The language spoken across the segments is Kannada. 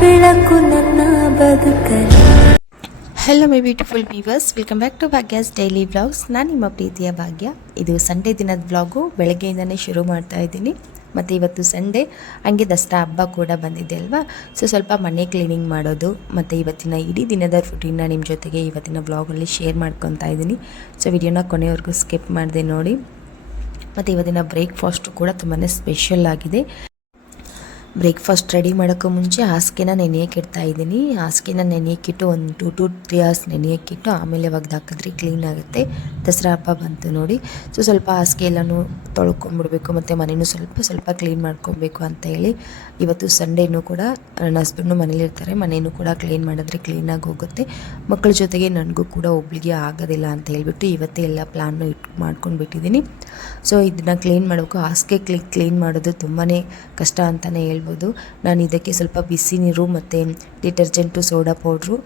ಬೆಳಕು ನನ್ನ hello my beautiful viewers welcome back to Bhagya's daily vlogs ನಾನು ನಿಮ್ಮ ಪ್ರೀತಿಯ ಭಾಗ್ಯ. ಇದು ಸಂಡೇ ದಿನದ ವ್ಲಾಗು ಬೆಳಗ್ಗೆಯಿಂದನೇ ಶುರು ಮಾಡ್ತಾ ಇದ್ದೀನಿ. ಮತ್ತು ಇವತ್ತು ಸಂಡೇ ಹಂಗೆ ದಸರಾ ಹಬ್ಬ ಕೂಡ ಬಂದಿದೆ ಅಲ್ವಾ? ಸೊ ಸ್ವಲ್ಪ ಮನೆ ಕ್ಲೀನಿಂಗ್ ಮಾಡೋದು, ಮತ್ತು ಇವತ್ತಿನ ಇಡೀ ದಿನದ ರುಟೀನ್ನ ನಿಮ್ಮ ಜೊತೆಗೆ ಇವತ್ತಿನ ವ್ಲಾಗಲ್ಲಿ ಶೇರ್ ಮಾಡ್ಕೊತಾ ಇದ್ದೀನಿ. ಸೊ ವಿಡಿಯೋನ ಕೊನೆವರೆಗೂ ಸ್ಕಿಪ್ ಮಾಡಿದೆ ನೋಡಿ. ಮತ್ತು ಇವತ್ತಿನ ಬ್ರೇಕ್ಫಾಸ್ಟು ಕೂಡ ತುಂಬಾ ಸ್ಪೆಷಲ್ ಆಗಿದೆ. ಬ್ರೇಕ್ಫಾಸ್ಟ್ ರೆಡಿ ಮಾಡೋಕ್ಕೂ ಮುಂಚೆ ಹಾಸಿಗೆನ ನೆನೆಯಕ್ಕೆ ಇಡ್ತಾ ಇದ್ದೀನಿ. ಹಾಸಿಗೆನ ನೆನೆಯಕ್ಕಿಟ್ಟು ಒಂದು ಟು ಟು ತ್ರೀ ಅವರ್ಸ್ ನೆನೆಯಕ್ಕಿಟ್ಟು ಆಮೇಲೆ ಒಗ್ದು ಹಾಕಿದ್ರೆ ಕ್ಲೀನ್ ಆಗುತ್ತೆ. ದಸರಾ ಹಬ್ಬ ಬಂತು ನೋಡಿ. ಸೊ ಸ್ವಲ್ಪ ಹಾಸಿಗೆ ಎಲ್ಲನೂ ತೊಳ್ಕೊಂಡ್ಬಿಡ್ಬೇಕು ಮತ್ತು ಮನೇನೂ ಸ್ವಲ್ಪ ಸ್ವಲ್ಪ ಕ್ಲೀನ್ ಮಾಡ್ಕೊಬೇಕು ಅಂತ ಹೇಳಿ ಇವತ್ತು ಸಂಡೇನೂ ಕೂಡ ನನ್ನ ಹಸ್ಬೆಂಡು ಮನೇಲಿರ್ತಾರೆ ಮನೇನೂ ಕೂಡ ಕ್ಲೀನ್ ಮಾಡಿದ್ರೆ ಕ್ಲೀನಾಗಿ ಹೋಗುತ್ತೆ. ಮಕ್ಕಳ ಜೊತೆಗೆ ನನಗೂ ಕೂಡ ಒಬ್ಳಿಗೆ ಆಗೋದಿಲ್ಲ ಅಂತ ಹೇಳ್ಬಿಟ್ಟು ಇವತ್ತೇ ಎಲ್ಲ ಪ್ಲ್ಯಾನ್ನು ಇಟ್ ಮಾಡ್ಕೊಂಡು ಬಿಟ್ಟಿದ್ದೀನಿ ಸೊ ಇದನ್ನ ಕ್ಲೀನ್ ಮಾಡಬೇಕು. ಹಾಸಿಗೆ ಕ್ಲೀ ಕ್ಲೀನ್ ಮಾಡೋದು ತುಂಬಾ ಕಷ್ಟ ಅಂತಲೇ ಹೇಳ್ಬೋದು ನಾನು ಇದಕ್ಕೆ ಸ್ವಲ್ಪ ಬಿಸಿ ನೀರು ಮತ್ತು ಡಿಟರ್ಜೆಂಟು ಸೋಡಾ ಪೌಡ್ರು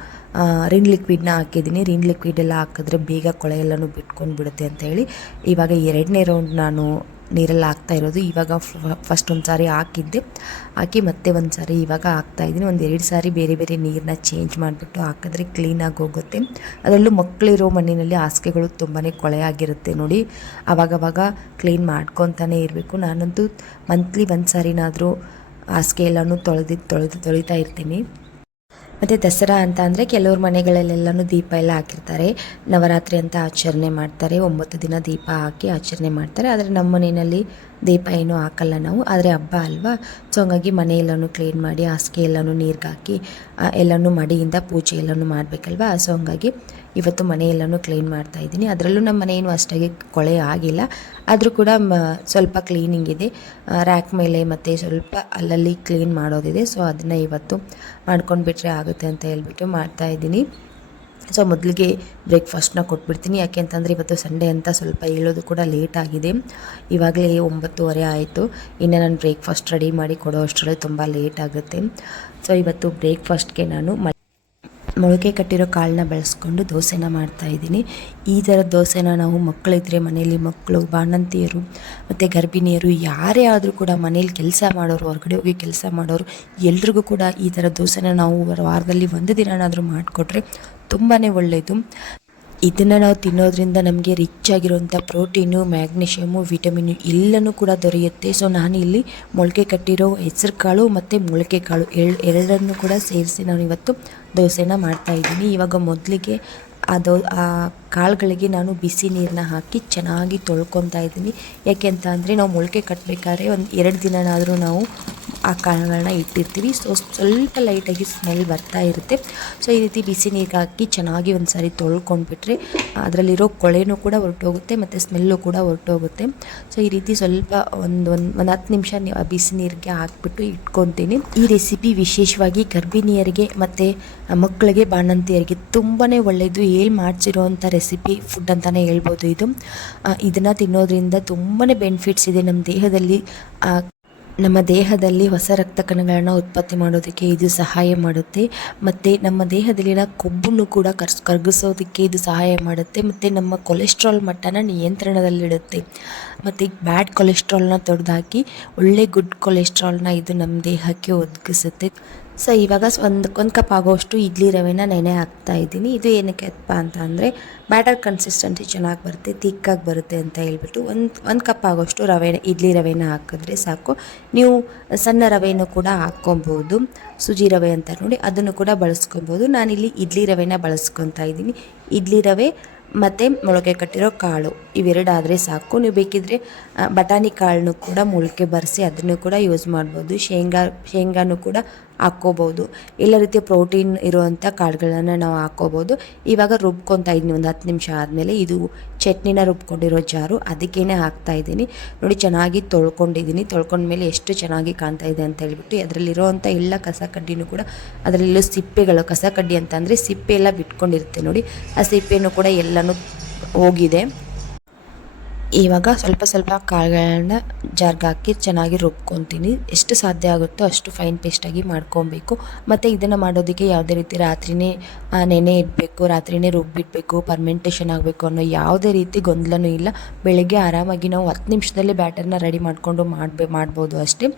ರಿನ್ ಲಿಕ್ವಿಡ್ನ ಹಾಕಿದ್ದೀನಿ. ರಿನ್ ಲಿಕ್ವಿಡ್ ಎಲ್ಲ ಹಾಕಿದ್ರೆ ಬೇಗ ಕೊಳೆ ಎಲ್ಲನೂ ಬಿಟ್ಕೊಂಡು ಬಿಡುತ್ತೆ ಅಂತ ಹೇಳಿ ಇವಾಗ ಎರಡನೇ ರೌಂಡ್ ನಾನು ನೀರಲ್ಲಿ ಹಾಕ್ತಾ ಇರೋದು. ಇವಾಗ ಫಸ್ಟ್ ಒಂದು ಸಾರಿ ಹಾಕಿದ್ದೆ. ಹಾಕಿ ಮತ್ತೆ ಒಂದು ಸಾರಿ ಇವಾಗ ಹಾಕ್ತಾ ಇದ್ದೀನಿ. ಒಂದು ಎರಡು ಸಾರಿ ಬೇರೆ ಬೇರೆ ನೀರನ್ನ ಚೇಂಜ್ ಮಾಡಿಬಿಟ್ಟು ಹಾಕಿದ್ರೆ ಕ್ಲೀನಾಗಿ ಹೋಗುತ್ತೆ. ಅದರಲ್ಲೂ ಮಕ್ಕಳಿರೋ ಮಣ್ಣಿನಲ್ಲಿ ಹಾಸಿಗೆಗಳು ತುಂಬಾ ಕೊಳೆ ಆಗಿರುತ್ತೆ ನೋಡಿ. ಆವಾಗವಾಗ ಕ್ಲೀನ್ ಮಾಡ್ಕೊತಾನೆ ಇರಬೇಕು. ನಾನಂತೂ ಮಂತ್ಲಿ ಒಂದು ಸಾರಿನಾದರೂ ಹಾಸಿಗೆ ಎಲ್ಲನೂ ತೊಳೆದು ತೊಳೆದು, ತೊಳಿತಾ ಇರ್ತೀನಿ. ಮತ್ತು ದಸರಾ ಅಂತ ಅಂದರೆ ಕೆಲವ್ರ ಮನೆಗಳಲ್ಲೆಲ್ಲನೂ ದೀಪ ಎಲ್ಲ ಹಾಕಿರ್ತಾರೆ. ನವರಾತ್ರಿ ಅಂತ ಆಚರಣೆ ಮಾಡ್ತಾರೆ. ಒಂಬತ್ತು ದಿನ ದೀಪ ಹಾಕಿ ಆಚರಣೆ ಮಾಡ್ತಾರೆ. ಆದರೆ ನಮ್ಮ ಮನೆಯಲ್ಲಿ ದೀಪ ಏನೂ ಹಾಕಲ್ಲ ನಾವು, ಆದರೆ ಹಬ್ಬ ಅಲ್ವಾ? ಸೊ ಹಂಗಾಗಿ ಮನೆ ಎಲ್ಲನೂ ಕ್ಲೀನ್ ಮಾಡಿ, ಹಾಸಿಗೆ ಎಲ್ಲನೂ ನೀರಿಗೆ ಹಾಕಿ ಎಲ್ಲನೂ ಮಡಿಯಿಂದ ಪೂಜೆ ಎಲ್ಲನೂ ಮಾಡಬೇಕಲ್ವಾ? ಸೊ ಹಂಗಾಗಿ ಇವತ್ತು ಮನೆ ಎಲ್ಲನೂ ಕ್ಲೀನ್ ಮಾಡ್ತಾ ಇದ್ದೀನಿ. ಅದರಲ್ಲೂ ನಮ್ಮ ಮನೆ ಏನು ಅಷ್ಟಾಗಿ ಕೊಳೆ ಆಗಿಲ್ಲ. ಆದರೂ ಕೂಡ ಸ್ವಲ್ಪ ಕ್ಲೀನಿಂಗ್ ಇದೆ. ರ್ಯಾಕ್ ಮೇಲೆ ಮತ್ತು ಸ್ವಲ್ಪ ಅಲ್ಲಲ್ಲಿ ಕ್ಲೀನ್ ಮಾಡೋದಿದೆ. ಸೊ ಅದನ್ನು ಇವತ್ತು ಮಾಡ್ಕೊಂಡು ಬಿಟ್ಟರೆ ಆಗುತ್ತೆ ಅಂತ ಹೇಳ್ಬಿಟ್ಟು ಮಾಡ್ತಾ ಇದ್ದೀನಿ. ಸೊ ಮೊದಲಿಗೆ ಬ್ರೇಕ್ಫಾಸ್ಟ್ನ ಕೊಟ್ಬಿಡ್ತೀನಿ. ಯಾಕೆ ಅಂತಂದರೆ ಇವತ್ತು ಸಂಡೇ ಅಂತ ಸ್ವಲ್ಪ ಹೇಳೋದು ಕೂಡ ಲೇಟ್ ಆಗಿದೆ. ಇವಾಗಲೇ ಒಂಬತ್ತುವರೆ ಆಯಿತು. ಇನ್ನು ನಾನು ಬ್ರೇಕ್ಫಾಸ್ಟ್ ರೆಡಿ ಮಾಡಿ ಕೊಡೋ ಅಷ್ಟರಲ್ಲಿ ತುಂಬ ಲೇಟ್ ಆಗುತ್ತೆ. ಸೊ ಇವತ್ತು ಬ್ರೇಕ್ಫಾಸ್ಟ್ಗೆ ನಾನು ಮೊಳಕೆ ಕಟ್ಟಿರೋ ಕಾಳನ್ನ ಬಳಸ್ಕೊಂಡು ದೋಸೆನ ಮಾಡ್ತಾ ಇದ್ದೀನಿ. ಈ ಥರದ ದೋಸೆನ ನಾವು ಮಕ್ಕಳಿದ್ರೆ ಮನೆಯಲ್ಲಿ ಮಕ್ಕಳು, ಬಾಣಂತಿಯರು ಮತ್ತು ಗರ್ಭಿಣಿಯರು ಯಾರೇ ಆದರೂ ಕೂಡ ಮನೇಲಿ ಕೆಲಸ ಮಾಡೋರು, ಹೊರಗಡೆ ಹೋಗಿ ಕೆಲಸ ಮಾಡೋರು ಎಲ್ರಿಗೂ ಕೂಡ ಈ ಥರ ದೋಸೆನ ನಾವು ವಾರದಲ್ಲಿ ಒಂದು ದಿನನಾದರೂ ಮಾಡಿಕೊಟ್ರೆ ತುಂಬಾ ಒಳ್ಳೆಯದು ಇದನ್ನು ನಾವು ತಿನ್ನೋದ್ರಿಂದ ನಮಗೆ ರಿಚ್ ಆಗಿರುವಂಥ ಪ್ರೋಟೀನು ಮ್ಯಾಗ್ನೀಷಿಯಮು ವಿಟಮಿನು ಎಲ್ಲನೂ ಕೂಡ ದೊರೆಯುತ್ತೆ. ಸೊ ನಾನು ಇಲ್ಲಿ ಮೊಳಕೆ ಕಟ್ಟಿರೋ ಹೆಸರು ಕಾಳು ಮತ್ತು ಮೊಳಕೆ ಕಾಳು ಎರಡು, ಎರಡನ್ನು ಕೂಡ ಸೇರಿಸಿ ನಾನು ಇವತ್ತು ದೋಸೆನ ಮಾಡ್ತಾ ಇದ್ದೀನಿ. ಇವಾಗ ಮೊದಲಿಗೆ ಆ ದೋ, ಆ ಕಾಳುಗಳಿಗೆ ನಾನು ಬಿಸಿ ನೀರನ್ನ ಹಾಕಿ ಚೆನ್ನಾಗಿ ತೊಳ್ಕೊತಾ ಇದ್ದೀನಿ. ಯಾಕೆ ಅಂತ ಅಂದರೆ ನಾವು ಮೊಳಕೆ ಕಟ್ಟಬೇಕಾದ್ರೆ ಒಂದು ಎರಡು ದಿನನಾದರೂ ನಾವು ಆ ಕಾಳುಗಳನ್ನ ಇಟ್ಟಿರ್ತೀವಿ. ಸೊ ಸ್ವಲ್ಪ ಲೈಟಾಗಿ ಸ್ಮೆಲ್ ಬರ್ತಾ ಇರುತ್ತೆ. ಸೊ ಈ ರೀತಿ ಬಿಸಿ ನೀರಿಗೆ ಹಾಕಿ ಚೆನ್ನಾಗಿ ಒಂದು ಸಾರಿ ತೊಳ್ಕೊಂಡ್ಬಿಟ್ರೆ ಅದರಲ್ಲಿರೋ ಕೊಳೆನೂ ಕೂಡ ಹೊರಟೋಗುತ್ತೆ ಮತ್ತು ಸ್ಮೆಲ್ಲು ಕೂಡ ಹೊರಟೋಗುತ್ತೆ. ಸೊ ಈ ರೀತಿ ಸ್ವಲ್ಪ ಒಂದು ಒಂದು ಒಂದು ಹತ್ತು ನಿಮಿಷ ಬಿಸಿ ನೀರಿಗೆ ಹಾಕ್ಬಿಟ್ಟು ಇಟ್ಕೊತೀನಿ. ಈ ರೆಸಿಪಿ ವಿಶೇಷವಾಗಿ ಗರ್ಭಿಣಿಯರಿಗೆ ಮತ್ತು ಮಕ್ಕಳಿಗೆ ಬಾಣಂತಿಯರಿಗೆ ತುಂಬಾ ಒಳ್ಳೆಯದು ಹೇಳಿ ಮಾಡ್ಸಿರೋವಂಥ ರೆಸಿಪಿ ಫುಡ್ ಅಂತಲೇ ಹೇಳ್ಬೋದು ಇದು. ಇದನ್ನು ತಿನ್ನೋದ್ರಿಂದ ತುಂಬಾ ಬೆನಿಫಿಟ್ಸ್ ಇದೆ ನಮ್ಮ ದೇಹದಲ್ಲಿ. ನಮ್ಮ ದೇಹದಲ್ಲಿ ಹೊಸ ರಕ್ತ ಕಣಗಳನ್ನು ಉತ್ಪತ್ತಿ ಮಾಡೋದಕ್ಕೆ ಇದು ಸಹಾಯ ಮಾಡುತ್ತೆ. ಮತ್ತು ನಮ್ಮ ದೇಹದಲ್ಲಿನ ಕೊಬ್ಬನ್ನು ಕೂಡ ಕರ್ಸ್, ಕರಗಿಸೋದಕ್ಕೆ ಇದು ಸಹಾಯ ಮಾಡುತ್ತೆ. ಮತ್ತು ನಮ್ಮ ಕೊಲೆಸ್ಟ್ರಾಲ್ ಮಟ್ಟನ ನಿಯಂತ್ರಣದಲ್ಲಿಡುತ್ತೆ. ಮತ್ತು ಬ್ಯಾಡ್ ಕೊಲೆಸ್ಟ್ರಾಲ್ನ ತೊಡೆದಾಕಿ ಒಳ್ಳೆ ಗುಡ್ ಕೊಲೆಸ್ಟ್ರಾಲ್ನ ಇದು ನಮ್ಮ ದೇಹಕ್ಕೆ ಒದಗಿಸುತ್ತೆ. ಸೊ ಇವಾಗ ಒಂದು ಕಪ್ ಆಗೋಷ್ಟು ಇಡ್ಲಿ ರವೆನ ನೆನೆ ಹಾಕ್ತಾ ಇದ್ದೀನಿ. ಇದು ಏನಕ್ಕೆ ಅಪ್ಪ ಅಂತ ಅಂದರೆ ಬ್ಯಾಟರ್ ಕನ್ಸಿಸ್ಟೆನ್ಸಿ ಚೆನ್ನಾಗಿ ಬರುತ್ತೆ ತಿಕ್ಕಾಗಿ ಬರುತ್ತೆ ಅಂತ ಹೇಳ್ಬಿಟ್ಟು ಒಂದು ಒಂದು ಕಪ್ ಆಗೋಷ್ಟು ರವೆ, ಇಡ್ಲಿ ರವೆನ ಹಾಕಿದ್ರೆ ಸಾಕು. ನೀವು ಸಣ್ಣ ರವೆನೂ ಕೂಡ ಹಾಕ್ಕೊಬೋದು. ಸುಜಿ ರವೆ ಅಂತ ನೋಡಿ, ಅದನ್ನು ಕೂಡ ಬಳಸ್ಕೊಬೋದು. ನಾನಿಲ್ಲಿ ಇಡ್ಲಿ ರವೆನ ಬಳಸ್ಕೊತಾ ಇದ್ದೀನಿ. ಇಡ್ಲಿ ರವೆ ಮತ್ತು ಮೊಳಕೆ ಕಟ್ಟಿರೋ ಕಾಳು, ಇವೆರಡಾದರೆ ಸಾಕು. ನೀವು ಬೇಕಿದ್ರೆ ಬಟಾಣಿ ಕಾಳನ್ನು ಕೂಡ ಮೊಳಕೆ ಬರೆಸಿ ಅದನ್ನು ಕೂಡ ಯೂಸ್ ಮಾಡ್ಬೋದು. ಶೇಂಗಾ ಶೇಂಗಾನು ಕೂಡ ಹಾಕ್ಕೋಬೋದು. ಎಲ್ಲ ರೀತಿಯ ಪ್ರೋಟೀನ್ ಇರುವಂಥ ಕಾಳುಗಳನ್ನು ನಾವು ಹಾಕ್ಕೋಬೋದು. ಇವಾಗ ರುಬ್ಕೊತಾ ಇದ್ದೀನಿ ಒಂದು ಹತ್ತು ನಿಮಿಷ ಆದಮೇಲೆ ಇದು ಚಟ್ನಿನ ರುಬ್ಕೊಂಡಿರೋ ಜಾರು, ಅದಕ್ಕೇನೆ ಹಾಕ್ತಾ ಇದ್ದೀನಿ. ನೋಡಿ, ಚೆನ್ನಾಗಿ ತೊಳ್ಕೊಂಡಿದ್ದೀನಿ. ತೊಳ್ಕೊಂಡ್ಮೇಲೆ ಎಷ್ಟು ಚೆನ್ನಾಗಿ ಕಾಣ್ತಾ ಇದೆ ಅಂತ ಹೇಳ್ಬಿಟ್ಟು ಅದರಲ್ಲಿರೋವಂಥ ಎಲ್ಲ ಕಸ ಕಡ್ಡಿನೂ ಕೂಡ, ಅದರಲ್ಲಿರೋ ಸಿಪ್ಪೆಗಳು, ಕಸ ಕಡ್ಡಿ ಅಂತ ಅಂದರೆ ಸಿಪ್ಪೆ ಎಲ್ಲ ಬಿಟ್ಕೊಂಡಿರುತ್ತೆ ನೋಡಿ. ಆ ಸಿಪ್ಪೆಯೂ ಕೂಡ ಎಲ್ಲನೂ ಹೋಗಿದೆ. ಇವಾಗ ಸ್ವಲ್ಪ ಸ್ವಲ್ಪ ಕಾಳುಗಳನ್ನ ಜಾರ್ಗೆ ಹಾಕಿ ಚೆನ್ನಾಗಿ ರುಬ್ಕೊತೀನಿ. ಎಷ್ಟು ಸಾಧ್ಯ ಆಗುತ್ತೋ ಅಷ್ಟು ಫೈನ್ ಪೇಸ್ಟಾಗಿ ಮಾಡ್ಕೊಬೇಕು. ಮತ್ತು ಇದನ್ನು ಮಾಡೋದಕ್ಕೆ ಯಾವುದೇ ರೀತಿ ರಾತ್ರಿನೇ ನೆನೆ ಇಡಬೇಕು, ರಾತ್ರಿನೇ ರುಬ್ಬಿಡಬೇಕು ಪರ್ಮೆಂಟೇಷನ್ ಆಗಬೇಕು ಅನ್ನೋ ಯಾವುದೇ ರೀತಿ ಗೊಂದಲನೂ ಇಲ್ಲ. ಬೆಳಗ್ಗೆ ಆರಾಮಾಗಿ ನಾವು ಹತ್ತು ನಿಮಿಷದಲ್ಲಿ ಬ್ಯಾಟರ್ನ ರೆಡಿ ಮಾಡಿಕೊಂಡು ಮಾಡಬೇ, ಮಾಡ್ಬೋದು ಅಷ್ಟೇ.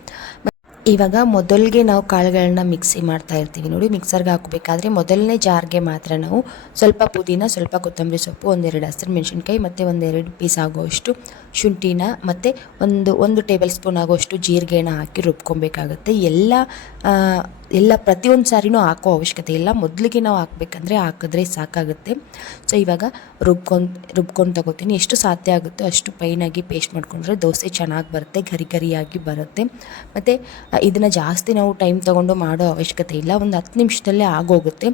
ಇವಾಗ ಮೊದಲಿಗೆ ನಾವು ಕಾಳುಗಳನ್ನ ಮಿಕ್ಸಿ ಮಾಡ್ತಾ ಇರ್ತೀವಿ. ನೋಡಿ, ಮಿಕ್ಸರ್ಗೆ ಹಾಕಬೇಕಾದ್ರೆ ಮೊದಲನೇ ಜಾರ್ಗೆ ಮಾತ್ರ ನಾವು ಸ್ವಲ್ಪ ಪುದೀನ, ಸ್ವಲ್ಪ ಕೊತ್ತಂಬರಿ ಸೊಪ್ಪು, ಒಂದೆರಡು ಹಸಿರು ಮೆಣಸಿನ್ಕಾಯಿ, ಮತ್ತು ಒಂದೆರಡು ಪೀಸ್ ಆಗುವಷ್ಟು ಶುಂಠಿನ, ಮತ್ತು ಒಂದು ಒಂದು ಟೇಬಲ್ ಸ್ಪೂನ್ ಆಗುವಷ್ಟು ಜೀರಿಗೆನ ಹಾಕಿ ರುಬ್ಕೊಬೇಕಾಗುತ್ತೆ. ಎಲ್ಲ ಎಲ್ಲ ಪ್ರತಿಯೊಂದು ಸಾರಿನೂ ಹಾಕೋ ಅವಶ್ಯಕತೆ ಇಲ್ಲ. ಮೊದಲಿಗೆ ನಾವು ಹಾಕಬೇಕಂದ್ರೆ ಹಾಕಿದ್ರೆ ಸಾಕಾಗುತ್ತೆ. ಸೊ ಇವಾಗ ರುಬ್ಕೊಂಡು ರುಬ್ಕೊಂಡು ತಗೋತೀನಿ. ಎಷ್ಟು ಸಾಧ್ಯ ಆಗುತ್ತೋ ಅಷ್ಟು ಪೈನಾಗಿ ಪೇಸ್ಟ್ ಮಾಡ್ಕೊಂಡ್ರೆ ದೋಸೆ ಚೆನ್ನಾಗಿ ಬರುತ್ತೆ ಗರಿ ಗರಿಯಾಗಿ ಬರುತ್ತೆ. ಮತ್ತು ಇದನ್ನು ಜಾಸ್ತಿ ನಾವು ಟೈಮ್ ತೊಗೊಂಡು ಮಾಡೋ ಅವಶ್ಯಕತೆ ಇಲ್ಲ. ಒಂದು ಹತ್ತು ನಿಮಿಷದಲ್ಲೇ ಆಗೋಗುತ್ತೆ.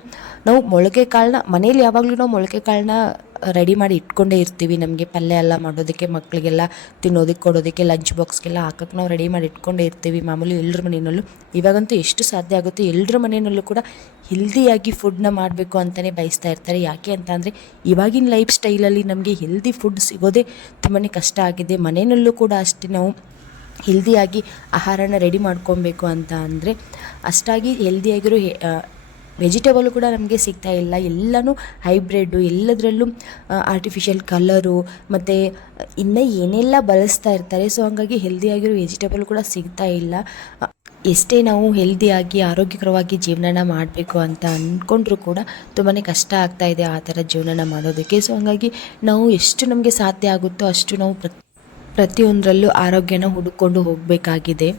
ನಾವು ಮೊಳಕೆ ಕಾಳನ್ನ ಮನೇಲಿ ಯಾವಾಗಲೂ ನಾವು ಮೊಳಕೆ ಕಾಳನ್ನ ರೆಡಿ ಮಾಡಿ ಇಟ್ಕೊಂಡೇ ಇರ್ತೀವಿ. ನಮಗೆ ಪಲ್ಯ ಎಲ್ಲ ಮಾಡೋದಕ್ಕೆ ಮಕ್ಕಳಿಗೆಲ್ಲ ತಿನ್ನೋದಕ್ಕೆ, ಕೊಡೋದಕ್ಕೆ ಲಂಚ್ ಬಾಕ್ಸ್ಗೆಲ್ಲ ಹಾಕಕ್ಕೆ ನಾವು ರೆಡಿ ಮಾಡಿ ಇಟ್ಕೊಂಡೇ ಇರ್ತೀವಿ. ಮಾಮೂಲಿ ಎಲ್ಲರ ಮನೆಯಲ್ಲೂ. ಇವಾಗಂತೂ ಎಷ್ಟು ಸಾಧ್ಯ ಆಗುತ್ತೆ? ಎಲ್ಲರ ಮನೆಯಲ್ಲೂ ಕೂಡ ಹೆಲ್ದಿಯಾಗಿ ಫುಡ್ನ ಮಾಡಬೇಕು ಅಂತಲೇ ಬಯಸ್ತಾ ಇರ್ತಾರೆ. ಯಾಕೆ ಅಂತ ಅಂದರೆ, ಇವಾಗಿನ ಲೈಫ್ ಸ್ಟೈಲಲ್ಲಿ ನಮಗೆ ಹೆಲ್ದಿ ಫುಡ್ ಸಿಗೋದೇ ತುಂಬಾ ಕಷ್ಟ ಆಗಿದೆ. ಮನೆಯಲ್ಲೂ ಕೂಡ ಅಷ್ಟೇ ನಾವು ಹೆಲ್ದಿಯಾಗಿ ಆಹಾರನ ರೆಡಿ ಮಾಡ್ಕೊಬೇಕು ಅಂತ ಅಂದರೆ, ಅಷ್ಟಾಗಿ ಹೆಲ್ದಿಯಾಗಿರೋ ವೆಜಿಟೇಬಲ್ ಕೂಡ ನಮಗೆ ಸಿಗ್ತಾ ಇಲ್ಲ. ಎಲ್ಲನೂ ಹೈಬ್ರಿಡ್ಡು ಎಲ್ಲದರಲ್ಲೂ ಆರ್ಟಿಫಿಷಿಯಲ್ ಕಲರು ಮತ್ತು ಇನ್ನು ಏನೆಲ್ಲ ಬಳಸ್ತಾ ಇರ್ತಾರೆ ಸೊ ಹಾಗಾಗಿ ಹೆಲ್ದಿಯಾಗಿರೋ ವೆಜಿಟೇಬಲ್ ಕೂಡ ಸಿಗ್ತಾ ಇಲ್ಲ. ಎಷ್ಟೇ ನಾವು ಹೆಲ್ದಿಯಾಗಿ ಆರೋಗ್ಯಕರವಾಗಿ ಜೀವನನ ಮಾಡಬೇಕು ಅಂತ ಅಂದ್ಕೊಂಡ್ರೂ ಕೂಡ ತುಂಬಾ ಕಷ್ಟ ಆಗ್ತಾ ಇದೆ ಆ ಥರ ಜೀವನನ ಮಾಡೋದಕ್ಕೆ. ಸೊ ಹಾಗಾಗಿ ನಾವು ಎಷ್ಟು ನಮಗೆ ಸಾಧ್ಯ ಆಗುತ್ತೋ ಅಷ್ಟು ನಾವು ಪ್ರತಿ, ಪ್ರತಿಯೊಂದರಲ್ಲೂ ಆರೋಗ್ಯನ ಹುಡುಕೊಂಡು ಹೋಗಬೇಕಾಗಿದೆ.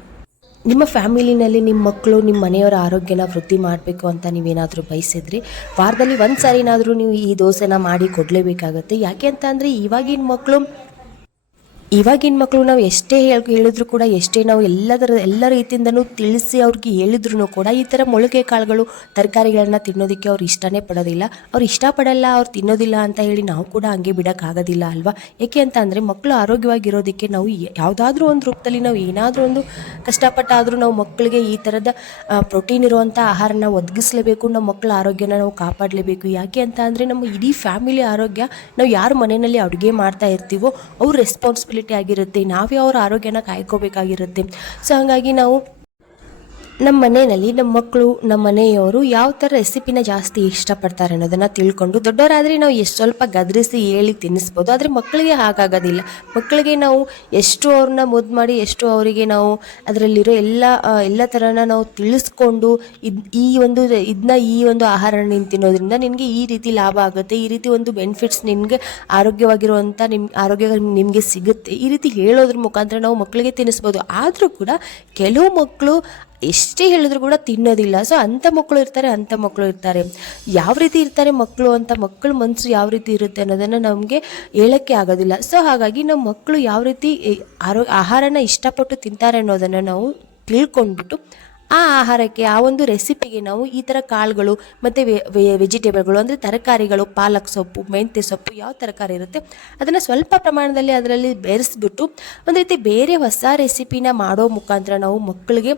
ನಿಮ್ಮ ಫ್ಯಾಮಿಲಿನಲ್ಲಿ ನಿಮ್ಮ ಮಕ್ಕಳು, ನಿಮ್ಮ ಮನೆಯವರ ಆರೋಗ್ಯನ ವೃದ್ಧಿ ಮಾಡಬೇಕು ಅಂತ ನೀವೇನಾದರೂ ಬಯಸಿದ್ರಿ? ವಾರದಲ್ಲಿ ಒಂದು ಸಾರಿನಾದರೂ ನೀವು ಈ ದೋಸೆನ ಮಾಡಿ ಕೊಡಲೇಬೇಕಾಗತ್ತೆ. ಯಾಕೆ ಅಂತ ಅಂದರೆ ಇವಾಗಿನ ಮಕ್ಕಳು ಇವಾಗಿನ ಮಕ್ಕಳು ನಾವು ಎಷ್ಟೇ ಹೇಳಿ, ಹೇಳಿದ್ರು ಕೂಡ ಎಷ್ಟೇ ನಾವು ಎಲ್ಲದರ, ಎಲ್ಲ ರೀತಿಯಿಂದನೂ ತಿಳಿಸಿ ಅವ್ರಿಗೆ ಹೇಳಿದ್ರು ಕೂಡ ಈ ಥರ ಮೊಳಕೆ ಕಾಳುಗಳು ತರಕಾರಿಗಳನ್ನ ತಿನ್ನೋದಕ್ಕೆ ಅವ್ರು ಇಷ್ಟನೇ ಪಡೋದಿಲ್ಲ. ಅವ್ರು ಇಷ್ಟಪಡಲ್ಲ, ಅವ್ರು ತಿನ್ನೋದಿಲ್ಲ ಅಂತ ಹೇಳಿ ನಾವು ಕೂಡ ಹಂಗೆ ಬಿಡೋಕ್ಕಾಗೋದಿಲ್ಲ ಅಲ್ವಾ? ಏಕೆ ಅಂತ ಅಂದರೆ ಮಕ್ಕಳು ಆರೋಗ್ಯವಾಗಿರೋದಕ್ಕೆ ನಾವು ಯಾವುದಾದ್ರೂ ಒಂದು ರೂಪದಲ್ಲಿ ನಾವು ಏನಾದರೂ ಒಂದು ಕಷ್ಟಪಟ್ಟಾದರೂ ನಾವು ಮಕ್ಕಳಿಗೆ ಈ ಥರದ ಪ್ರೋಟೀನ್ ಇರುವಂಥ ಆಹಾರನ ಒದಗಿಸ್ಲೇಬೇಕು ನಮ್ಮ ಮಕ್ಕಳ ಆರೋಗ್ಯನ ನಾವು ಕಾಪಾಡಲೇಬೇಕು. ಯಾಕೆ ಅಂತ ಅಂದರೆ ನಮ್ಮ ಇಡೀ ಫ್ಯಾಮಿಲಿ ಆರೋಗ್ಯ ನಾವು ಯಾರು ಮನೆಯಲ್ಲಿ ಅಡುಗೆ ಮಾಡ್ತಾ ಇರ್ತೀವೋ ಅವ್ರ ರೆಸ್ಪಾನ್ಸಿಬಿಲಿಟಿ ಆಗಿರುತ್ತೆ ನಾವೇ ಅವ್ರ ಆರೋಗ್ಯನ ಕಾಯ್ಕೋಬೇಕಾಗಿರುತ್ತೆ. ಸೊ ಹಾಗಾಗಿ ನಾವು ನಮ್ಮ ಮನೆಯಲ್ಲಿ ನಮ್ಮ ಮಕ್ಕಳು, ನಮ್ಮ ಮನೆಯವರು ಯಾವ ಥರ ರೆಸಿಪಿನ ಜಾಸ್ತಿ ಇಷ್ಟಪಡ್ತಾರೆ ಅನ್ನೋದನ್ನು ತಿಳ್ಕೊಂಡು ದೊಡ್ಡವರಾದರೆ ನಾವು ಎಷ್ಟು ಸ್ವಲ್ಪ ಗದರಿಸಿ ಹೇಳಿ ತಿನ್ನಿಸ್ಬೋದು. ಆದರೆ ಮಕ್ಕಳಿಗೆ ಹಾಗಾಗೋದಿಲ್ಲ. ಮಕ್ಕಳಿಗೆ ನಾವು ಎಷ್ಟು ಅವ್ರನ್ನ ಮುದ್ದು ಮಾಡಿ, ಎಷ್ಟು ಅವರಿಗೆ ನಾವು ಅದರಲ್ಲಿರೋ ಎಲ್ಲ ಎಲ್ಲ ಥರನ ನಾವು ತಿಳಿಸ್ಕೊಂಡು ಇದು, ಈ ಒಂದು ಇದನ್ನ ಈ ಒಂದು ಆಹಾರ ನೀನು ತಿನ್ನೋದ್ರಿಂದ ನಿನಗೆ ಈ ರೀತಿ ಲಾಭ ಆಗುತ್ತೆ. ಈ ರೀತಿ ಒಂದು ಬೆನಿಫಿಟ್ಸ್ ನಿನಗೆ ಆರೋಗ್ಯವಾಗಿರುವಂಥ ನಿಮ್ಮ ಆರೋಗ್ಯ ನಿಮಗೆ ಸಿಗುತ್ತೆ. ಈ ರೀತಿ ಹೇಳೋದ್ರ ಮುಖಾಂತರ ನಾವು ಮಕ್ಕಳಿಗೆ ತಿನ್ನಿಸ್ಬೋದು. ಆದರೂ ಕೂಡ ಕೆಲವು ಮಕ್ಕಳು ಎಷ್ಟೇ ಹೇಳಿದ್ರು ಕೂಡ ತಿನ್ನೋದಿಲ್ಲ. ಸೊ ಅಂಥ ಮಕ್ಕಳು ಇರ್ತಾರೆ ಅಂಥ ಮಕ್ಕಳು ಇರ್ತಾರೆ. ಯಾವ ರೀತಿ ಇರ್ತಾರೆ ಮಕ್ಕಳು ಅಂತ ಮಕ್ಕಳ ಮನಸ್ಸು ಯಾವ ರೀತಿ ಇರುತ್ತೆ ಅನ್ನೋದನ್ನು ನಮಗೆ ಹೇಳೋಕ್ಕೆ ಆಗೋದಿಲ್ಲ. ಸೊ ಹಾಗಾಗಿ ನಮ್ಮ ಮಕ್ಕಳು ಯಾವ ರೀತಿ ಆರೋ ಆಹಾರನ ಇಷ್ಟಪಟ್ಟು ತಿಂತಾರೆ ಅನ್ನೋದನ್ನು ನಾವು ತಿಳ್ಕೊಂಡ್ಬಿಟ್ಟು ಆ ಆಹಾರಕ್ಕೆ, ಆ ಒಂದು ರೆಸಿಪಿಗೆ ನಾವು ಈ ಥರ ಕಾಳುಗಳು, ಮತ್ತು ವೆಜಿಟೇಬಲ್ಗಳು ಅಂದರೆ ತರಕಾರಿಗಳು, ಪಾಲಕ್ ಸೊಪ್ಪು, ಮೆಂತ್ಯ ಸೊಪ್ಪು ಯಾವ ತರಕಾರಿ ಇರುತ್ತೆ, ಅದನ್ನು ಸ್ವಲ್ಪ ಪ್ರಮಾಣದಲ್ಲಿ ಅದರಲ್ಲಿ ಬೆರೆಸ್ಬಿಟ್ಟು, ಒಂದು ರೀತಿ ಬೇರೆ ಹೊಸ ರೆಸಿಪಿನ ಮಾಡೋ ಮುಖಾಂತರ ನಾವು ಮಕ್ಕಳಿಗೆ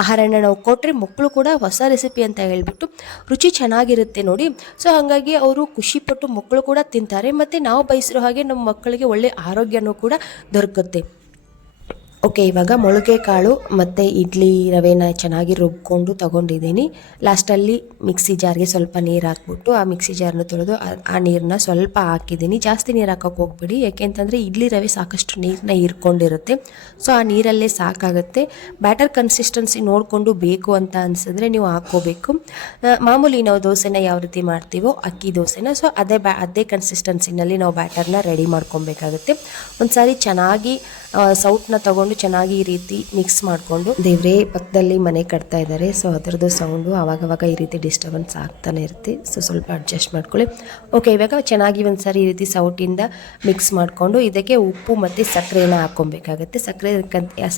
ಆಹಾರನ ನಾವು ಕೊಟ್ಟರೆ ಮಕ್ಕಳು ಕೂಡ ಹೊಸ ರೆಸಿಪಿ ಅಂತ ಹೇಳಿಬಿಟ್ಟು ರುಚಿ ಚೆನ್ನಾಗಿರುತ್ತೆ ನೋಡಿ. ಸೊ ಹಾಗಾಗಿ ಅವರು ಖುಷಿಪಟ್ಟು ಮಕ್ಕಳು ಕೂಡ ತಿಂತಾರೆ, ಮತ್ತು ನಾವು ಬಯಸಿರೋ ಹಾಗೆ ನಮ್ಮ ಮಕ್ಕಳಿಗೆ ಒಳ್ಳೆಯ ಆರೋಗ್ಯನೂ ಕೂಡ ದೊರಕುತ್ತೆ. ಓಕೆ ಇವಾಗ ಮೊಳಕೆ ಕಾಳು ಮತ್ತು ಇಡ್ಲಿ ರವೆನ ಚೆನ್ನಾಗಿ ರುಬ್ಕೊಂಡು ತೊಗೊಂಡಿದ್ದೀನಿ. ಲಾಸ್ಟಲ್ಲಿ ಮಿಕ್ಸಿ ಜಾರ್ಗೆ ಸ್ವಲ್ಪ ನೀರು ಹಾಕ್ಬಿಟ್ಟು ಆ ಮಿಕ್ಸಿ ಜಾರ್ನ ತೊಳೆದು ಆ- ಆ ನೀರನ್ನ ಸ್ವಲ್ಪ ಹಾಕಿದ್ದೀನಿ. ಜಾಸ್ತಿ ನೀರು ಹಾಕೋಕೆ ಹೋಗ್ಬೇಡಿ. ಯಾಕೆಂತಂದರೆ ಇಡ್ಲಿ ರವೆ ಸಾಕಷ್ಟು ನೀರನ್ನ ಹೀರ್ಕೊಂಡಿರುತ್ತೆ. ಸೊ ಆ ನೀರಲ್ಲೇ ಸಾಕಾಗುತ್ತೆ. ಬ್ಯಾಟರ್ ಕನ್ಸಿಸ್ಟೆನ್ಸಿ ನೋಡಿಕೊಂಡು ಬೇಕು ಅಂತ ಅನಿಸಿದ್ರೆ ನೀವು ಹಾಕ್ಕೋಬೇಕು. ಮಾಮೂಲಿ ನಾವು ದೋಸೆನ ಯಾವ ರೀತಿ ಮಾಡ್ತೀವೋ ಅಕ್ಕಿ ದೋಸೆನ ಸೊ ಅದೇ ಬ್ಯಾ ಅದೇ ಕನ್ಸಿಸ್ಟೆನ್ಸಿನಲ್ಲಿ ನಾವು ಬ್ಯಾಟರ್ನ ರೆಡಿ ಮಾಡ್ಕೊಬೇಕಾಗುತ್ತೆ. ಒಂದು ಸಾರಿ ಚೆನ್ನಾಗಿ ಸೌಟ್ನ ತಗೊಂಡು ಚೆನ್ನಾಗಿ ಈ ರೀತಿ ಮಿಕ್ಸ್ ಮಾಡಿಕೊಂಡು ದೇವ್ರೇ ಪಕ್ಕದಲ್ಲಿ ಮನೆ ಕಟ್ತಾ ಇದ್ದಾರೆ. ಸೊ ಅದರದ್ದು ಸೌಂಡು ಅವಾಗವಾಗ ಈ ರೀತಿ ಡಿಸ್ಟರ್ಬೆನ್ಸ್ ಆಗ್ತಾನೆ ಇರುತ್ತೆ. ಸೊ ಸ್ವಲ್ಪ ಅಡ್ಜಸ್ಟ್ ಮಾಡ್ಕೊಳ್ಳಿ. ಓಕೆ ಇವಾಗ ಚೆನ್ನಾಗಿ ಒಂದು ಸಾರಿ ಈ ರೀತಿ ಸೌಟಿಂದ ಮಿಕ್ಸ್ ಮಾಡಿಕೊಂಡು ಇದಕ್ಕೆ ಉಪ್ಪು ಮತ್ತು ಸಕ್ಕರೆನ ಹಾಕ್ಕೊಬೇಕಾಗತ್ತೆ. ಸಕ್ಕರೆ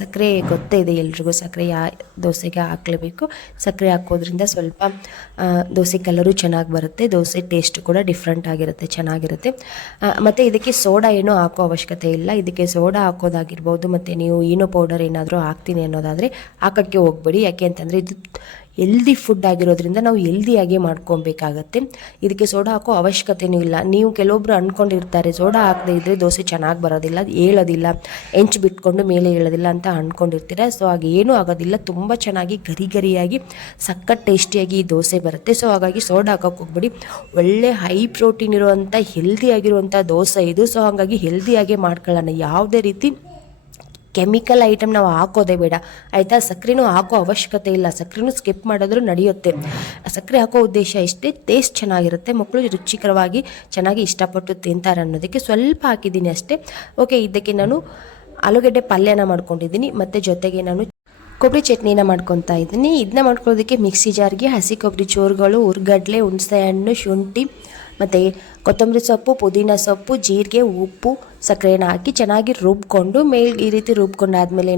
ಸಕ್ಕರೆ ಗೊತ್ತೇ ಇದೆ ಎಲ್ರಿಗೂ. ಸಕ್ಕರೆ ಯಾ ದೋಸೆಗೆ ಹಾಕ್ಲೇಬೇಕು. ಸಕ್ಕರೆ ಹಾಕೋದ್ರಿಂದ ಸ್ವಲ್ಪ ದೋಸೆ ಕಲರು ಚೆನ್ನಾಗಿ ಬರುತ್ತೆ. ದೋಸೆ ಟೇಸ್ಟ್ ಕೂಡ ಡಿಫ್ರೆಂಟ್ ಆಗಿರುತ್ತೆ, ಚೆನ್ನಾಗಿರುತ್ತೆ. ಮತ್ತು ಇದಕ್ಕೆ ಸೋಡಾ ಏನೂ ಹಾಕೋ ಅವಶ್ಯಕತೆ ಇಲ್ಲ. ಇದಕ್ಕೆ ಸೋಡಾ ಹಾಕೋದಾಗಿರ್ಬೋದು, ಮತ್ತು ನೀವು ಏನೋ ಪೌಡರ್ ಏನಾದರೂ ಹಾಕ್ತೀನಿ ಅನ್ನೋದಾದರೆ ಹಾಕೋಕ್ಕೆ ಹೋಗ್ಬೇಡಿ. ಯಾಕೆ ಅಂತಂದರೆ ಇದು ಹೆಲ್ದಿ ಫುಡ್ ಆಗಿರೋದ್ರಿಂದ ನಾವು ಹೆಲ್ದಿಯಾಗಿ ಮಾಡ್ಕೊಬೇಕಾಗತ್ತೆ. ಇದಕ್ಕೆ ಸೋಡಾ ಹಾಕೋ ಅವಶ್ಯಕತೆಯೂ ಇಲ್ಲ. ನೀವು ಕೆಲವೊಬ್ರು ಅಂದ್ಕೊಂಡಿರ್ತಾರೆ ಸೋಡಾ ಹಾಕದೇ ಇದ್ದರೆ ದೋಸೆ ಚೆನ್ನಾಗಿ ಬರೋದಿಲ್ಲ, ಅದು ಏಳೋದಿಲ್ಲ ಹೆಂಚು ಬಿಟ್ಕೊಂಡು ಮೇಲೆ ಏಳೋದಿಲ್ಲ ಅಂತ ಅಂದ್ಕೊಂಡಿರ್ತೀರ ಸೊ ಹಾಗೆ ಏನೂ ಆಗೋದಿಲ್ಲ. ತುಂಬ ಚೆನ್ನಾಗಿ ಗರಿ ಗರಿಯಾಗಿ ಸಖತ್ ಟೇಸ್ಟಿಯಾಗಿ ಈ ದೋಸೆ ಬರುತ್ತೆ. ಸೊ ಹಾಗಾಗಿ ಸೋಡಾ ಹಾಕೋಕೆ ಹೋಗ್ಬೇಡಿ. ಒಳ್ಳೆ ಹೈ ಪ್ರೋಟೀನ್ ಇರುವಂಥ ಹೆಲ್ದಿಯಾಗಿರುವಂಥ ದೋಸೆ ಇದು. ಸೊ ಹಾಗಾಗಿ ಹೆಲ್ದಿಯಾಗೆ ಮಾಡ್ಕೊಳ್ಳೋಣ. ಯಾವುದೇ ರೀತಿ ಕೆಮಿಕಲ್ ಐಟಮ್ ನಾವು ಹಾಕೋದೇ ಬೇಡ. ಆಯಿತಾ? ಸಕ್ಕರೆನೂ ಹಾಕೋ ಅವಶ್ಯಕತೆ ಇಲ್ಲ. ಸಕ್ಕರೆನೂ ಸ್ಕಿಪ್ ಮಾಡಿದ್ರೂ ನಡೆಯುತ್ತೆ. ಸಕ್ಕರೆ ಹಾಕೋ ಉದ್ದೇಶ ಇಷ್ಟೇ ಟೇಸ್ಟ್ ಚೆನ್ನಾಗಿರುತ್ತೆ. ಮಕ್ಕಳು ರುಚಿಕರವಾಗಿ ಚೆನ್ನಾಗಿ ಇಷ್ಟಪಟ್ಟು ತಿಂತಾರೆ ಅನ್ನೋದಕ್ಕೆ ಸ್ವಲ್ಪ ಹಾಕಿದ್ದೀನಿ ಅಷ್ಟೇ. ಓಕೆ ಇದಕ್ಕೆ ನಾನು ಆಲೂಗಡ್ಡೆ ಪಲ್ಯನ ಮಾಡ್ಕೊಂಡಿದ್ದೀನಿ. ಮತ್ತು ಜೊತೆಗೆ ನಾನು ಕೊಬ್ಬರಿ ಚಟ್ನಿನ ಮಾಡ್ಕೊತಾ ಇದ್ದೀನಿ. ಇದನ್ನ ಮಾಡ್ಕೊಳ್ಳೋದಕ್ಕೆ ಮಿಕ್ಸಿ ಜಾರ್ಗೆ ಹಸಿ ಕೊಬ್ಬರಿ ಚೋರುಗಳು, ಉರ್ಗಡ್ಲೆ ಹುಣಸೆ ಹಣ್ಣು ಶುಂಠಿ ಮತ್ತು ಕೊತ್ತಂಬರಿ ಸೊಪ್ಪು, ಪುದೀನ ಸೊಪ್ಪು, ಜೀರಿಗೆ, ಉಪ್ಪು ಸಕ್ಕರೆನ ಹಾಕಿ ಚೆನ್ನಾಗಿ ರುಬ್ಕೊಂಡು ಮೇಲ್ ಈ ರೀತಿ ರುಬ್ಕೊಂಡಾದ್ಮೇಲೆ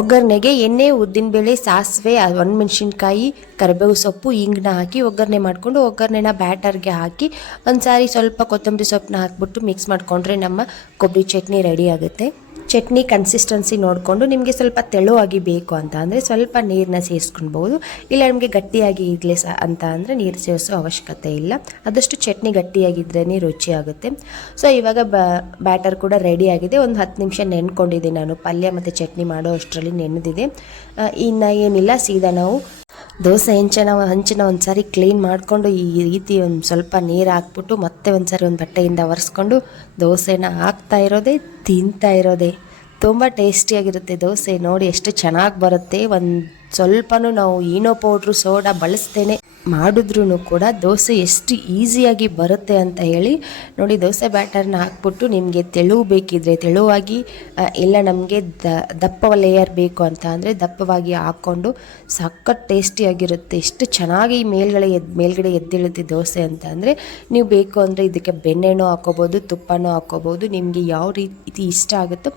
ಒಗ್ಗರಣೆಗೆ ಎಣ್ಣೆ ಉದ್ದಿನಬೇಳೆ ಸಾಸಿವೆ ಒಣಮೆಣಸಿನ್ಕಾಯಿ, ಕರಿಬೇವು ಸೊಪ್ಪು ಹಿಂಗನ್ನ ಹಾಕಿ ಒಗ್ಗರಣೆ ಮಾಡಿಕೊಂಡು ಒಗ್ಗರಣೆನ ಬ್ಯಾಟರ್ಗೆ ಹಾಕಿ ಒಂದು ಸಾರಿ ಸ್ವಲ್ಪ ಕೊತ್ತಂಬರಿ ಸೊಪ್ಪನ್ನ ಹಾಕ್ಬಿಟ್ಟು ಮಿಕ್ಸ್ ಮಾಡಿಕೊಂಡ್ರೆ ನಮ್ಮ ಕೊಬ್ಬರಿ ಚಟ್ನಿ ರೆಡಿ ಆಗುತ್ತೆ. ಚಟ್ನಿ ಕನ್ಸಿಸ್ಟೆನ್ಸಿ ನೋಡಿಕೊಂಡು ನಿಮಗೆ ಸ್ವಲ್ಪ ತೆಳುವಾಗಿ ಬೇಕು ಅಂತ ಅಂದರೆ ಸ್ವಲ್ಪ ನೀರನ್ನ ಸೇರಿಸ್ಕೊಳ್ಬೋದು ಇಲ್ಲ ನಿಮಗೆ ಗಟ್ಟಿಯಾಗಿ ಇರಲಿ ಸ ಅಂತ ಅಂದರೆ ನೀರು ಸೇರಿಸೋ ಅವಶ್ಯಕತೆ ಇಲ್ಲ. ಆದಷ್ಟು ಚಟ್ನಿ ಗಟ್ಟಿಯಾಗಿದ್ರೇ ರುಚಿಯಾಗುತ್ತೆ ಸೊ ಇವಾಗ ಬ್ಯಾಟರ್ ಕೂಡ ರೆಡಿ ಆಗಿದೆ. ಒಂದು ಹತ್ತು ನಿಮಿಷ ನೆನ್ಕೊಂಡಿದ್ದೆ ನಾನು. ಪಲ್ಯ ಮತ್ತು ಚಟ್ನಿ ಮಾಡೋ ಅಷ್ಟರಲ್ಲಿ ನೆನೆದಿದೆ ಇನ್ನು ಏನಿಲ್ಲ. ಸೀದಾ ನಾವು ದೋಸೆ ಹೆಂಚನ, ಹಂಚಿನ ಒಂದು ಸಾರಿ ಕ್ಲೀನ್ ಮಾಡಿಕೊಂಡು ಈ ರೀತಿ ಒಂದು ಸ್ವಲ್ಪ ನೀರು ಹಾಕ್ಬಿಟ್ಟು ಮತ್ತೆ ಒಂದು ಸಾರಿ ಒಂದು ಬಟ್ಟೆಯಿಂದ ಒರೆಸ್ಕೊಂಡು ದೋಸೆನ ಹಾಕ್ತಾ ಇರೋದೇ, ತಿಂತಾ ಇರೋದೆ. ತುಂಬ ಟೇಸ್ಟಿಯಾಗಿರುತ್ತೆ ದೋಸೆ. ನೋಡಿ ಎಷ್ಟು ಚೆನ್ನಾಗಿ ಬರುತ್ತೆ. ಒಂದು ಸ್ವಲ್ಪನೂ ನಾವು ಈನೋ ಪೌಡ್ರು, ಸೋಡಾ ಬಳಸ್ತೇನೆ. ಮಾಡಿದ್ರೂ ಕೂಡ ದೋಸೆ ಎಷ್ಟು ಈಸಿಯಾಗಿ ಬರುತ್ತೆ ಅಂತ ಹೇಳಿ ನೋಡಿ ದೋಸೆ ಬ್ಯಾಟರ್ನ ಹಾಕ್ಬಿಟ್ಟು ನಿಮಗೆ ತೆಳುವು ಬೇಕಿದ್ರೆ ತೆಳುವಾಗಿ ಇಲ್ಲ ನಮಗೆ ದ, ದಪ್ಪ ಲೇಯರ್ ಬೇಕು ಅಂತ ಅಂದರೆ ದಪ್ಪವಾಗಿ ಹಾಕ್ಕೊಂಡು ಸಖತ್ ಟೇಸ್ಟಿಯಾಗಿರುತ್ತೆ. ಎಷ್ಟು ಚೆನ್ನಾಗಿ ಮೇಲ್ಗಡೆ ಎದ್, ಮೇಲ್ಗಡೆ ಎದ್ದಿಳುತ್ತೆ ದೋಸೆ ಅಂತ ಅಂದರೆ ನೀವು ಬೇಕು ಅಂದರೆ ಇದಕ್ಕೆ ಬೆಣ್ಣೆನೂ ಹಾಕೋಬೋದು, ತುಪ್ಪನೂ ಹಾಕೋಬೋದು, ನಿಮಗೆ ಯಾವ ರೀತಿ ಇಷ್ಟ ಆಗುತ್ತೋ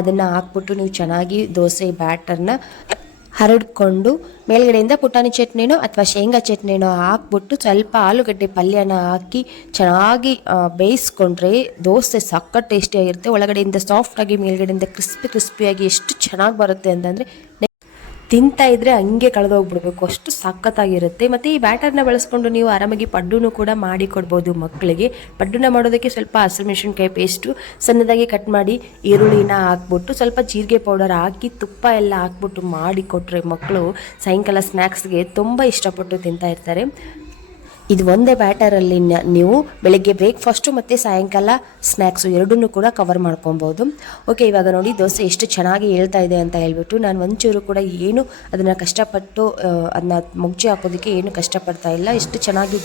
ಅದನ್ನು ಹಾಕ್ಬಿಟ್ಟು ನೀವು ಚೆನ್ನಾಗಿ ದೋಸೆ ಬ್ಯಾಟರ್ನ ಹರಡ್ಕೊಂಡು ಮೇಲ್ಗಡೆಯಿಂದ ಪುಟಾಣಿ ಚಟ್ನಿನೋ ಅಥವಾ ಶೇಂಗಾ ಚಟ್ನಿನೋ ಹಾಕ್ಬಿಟ್ಟು ಸ್ವಲ್ಪ ಆಲೂಗಡ್ಡೆ ಪಲ್ಯನ ಹಾಕಿ ಚೆನ್ನಾಗಿ ಬೇಯಿಸ್ಕೊಂಡ್ರೆ ದೋಸೆ ಸಖತ್ ಟೇಸ್ಟಿಯಾಗಿರುತ್ತೆ. ಒಳಗಡೆಯಿಂದ ಸಾಫ್ಟಾಗಿ ಮೇಲ್ಗಡೆಯಿಂದ ಕ್ರಿಸ್ಪಿ ಕ್ರಿಸ್ಪಿಯಾಗಿ ಎಷ್ಟು ಚೆನ್ನಾಗಿ ಬರುತ್ತೆ ಅಂತಂದರೆ ತಿಂತಾ ಇದ್ರೆ ಹಂಗೆ ಕಳೆದೋಗ್ಬಿಡ್ಬೇಕು. ಅಷ್ಟು ಸಖತ್ತಾಗಿರುತ್ತೆ. ಮತ್ತು ಈ ಬ್ಯಾಟರ್ನ ಬಳಸ್ಕೊಂಡು ನೀವು ಆರಾಮಾಗಿ ಪಡ್ಡುನು ಕೂಡ ಮಾಡಿ ಕೊಡ್ಬೋದು ಮಕ್ಕಳಿಗೆ. ಪಡ್ಡುನ ಮಾಡೋದಕ್ಕೆ ಸ್ವಲ್ಪ ಹಸಿಮೆಣಸಿನ್ಕಾಯಿ ಪೇಸ್ಟು, ಸಣ್ಣದಾಗಿ ಕಟ್ ಮಾಡಿ ಈರುಳ್ಳಿನ ಹಾಕ್ಬಿಟ್ಟು ಸ್ವಲ್ಪ ಜೀರಿಗೆ ಪೌಡರ್ ಹಾಕಿ ತುಪ್ಪ ಎಲ್ಲ ಹಾಕ್ಬಿಟ್ಟು ಮಾಡಿ ಕೊಟ್ಟರೆ ಮಕ್ಕಳು ಸಾಯಂಕಾಲ ಸ್ನ್ಯಾಕ್ಸ್ಗೆ ತುಂಬ ಇಷ್ಟಪಟ್ಟು ತಿಂತಾ ಇರ್ತಾರೆ. ಇದು ಒಂದೇ ಬ್ಯಾಟರಲ್ಲಿ ನೀವು ಬೆಳಗ್ಗೆ ಬ್ರೇಕ್ಫಾಸ್ಟು ಮತ್ತು ಸಾಯಂಕಾಲ ಸ್ನ್ಯಾಕ್ಸು ಎರಡನ್ನೂ ಕೂಡ ಕವರ್ ಮಾಡ್ಕೊಬೋದು ಓಕೆ ಇವಾಗ ನೋಡಿ ದೋಸೆ ಎಷ್ಟು ಚೆನ್ನಾಗಿ ಹೇಳ್ತಾ ಇದೆ ಅಂತ ಹೇಳ್ಬಿಟ್ಟು ನಾನು ಒಂಚೂರು ಕೂಡ ಏನು ಅದನ್ನು ಕಷ್ಟಪಟ್ಟು ಅದನ್ನ ಮುಗ್ಚಿ ಹಾಕೋದಕ್ಕೆ ಏನು ಕಷ್ಟಪಡ್ತಾ ಇಲ್ಲ. ಎಷ್ಟು ಚೆನ್ನಾಗಿ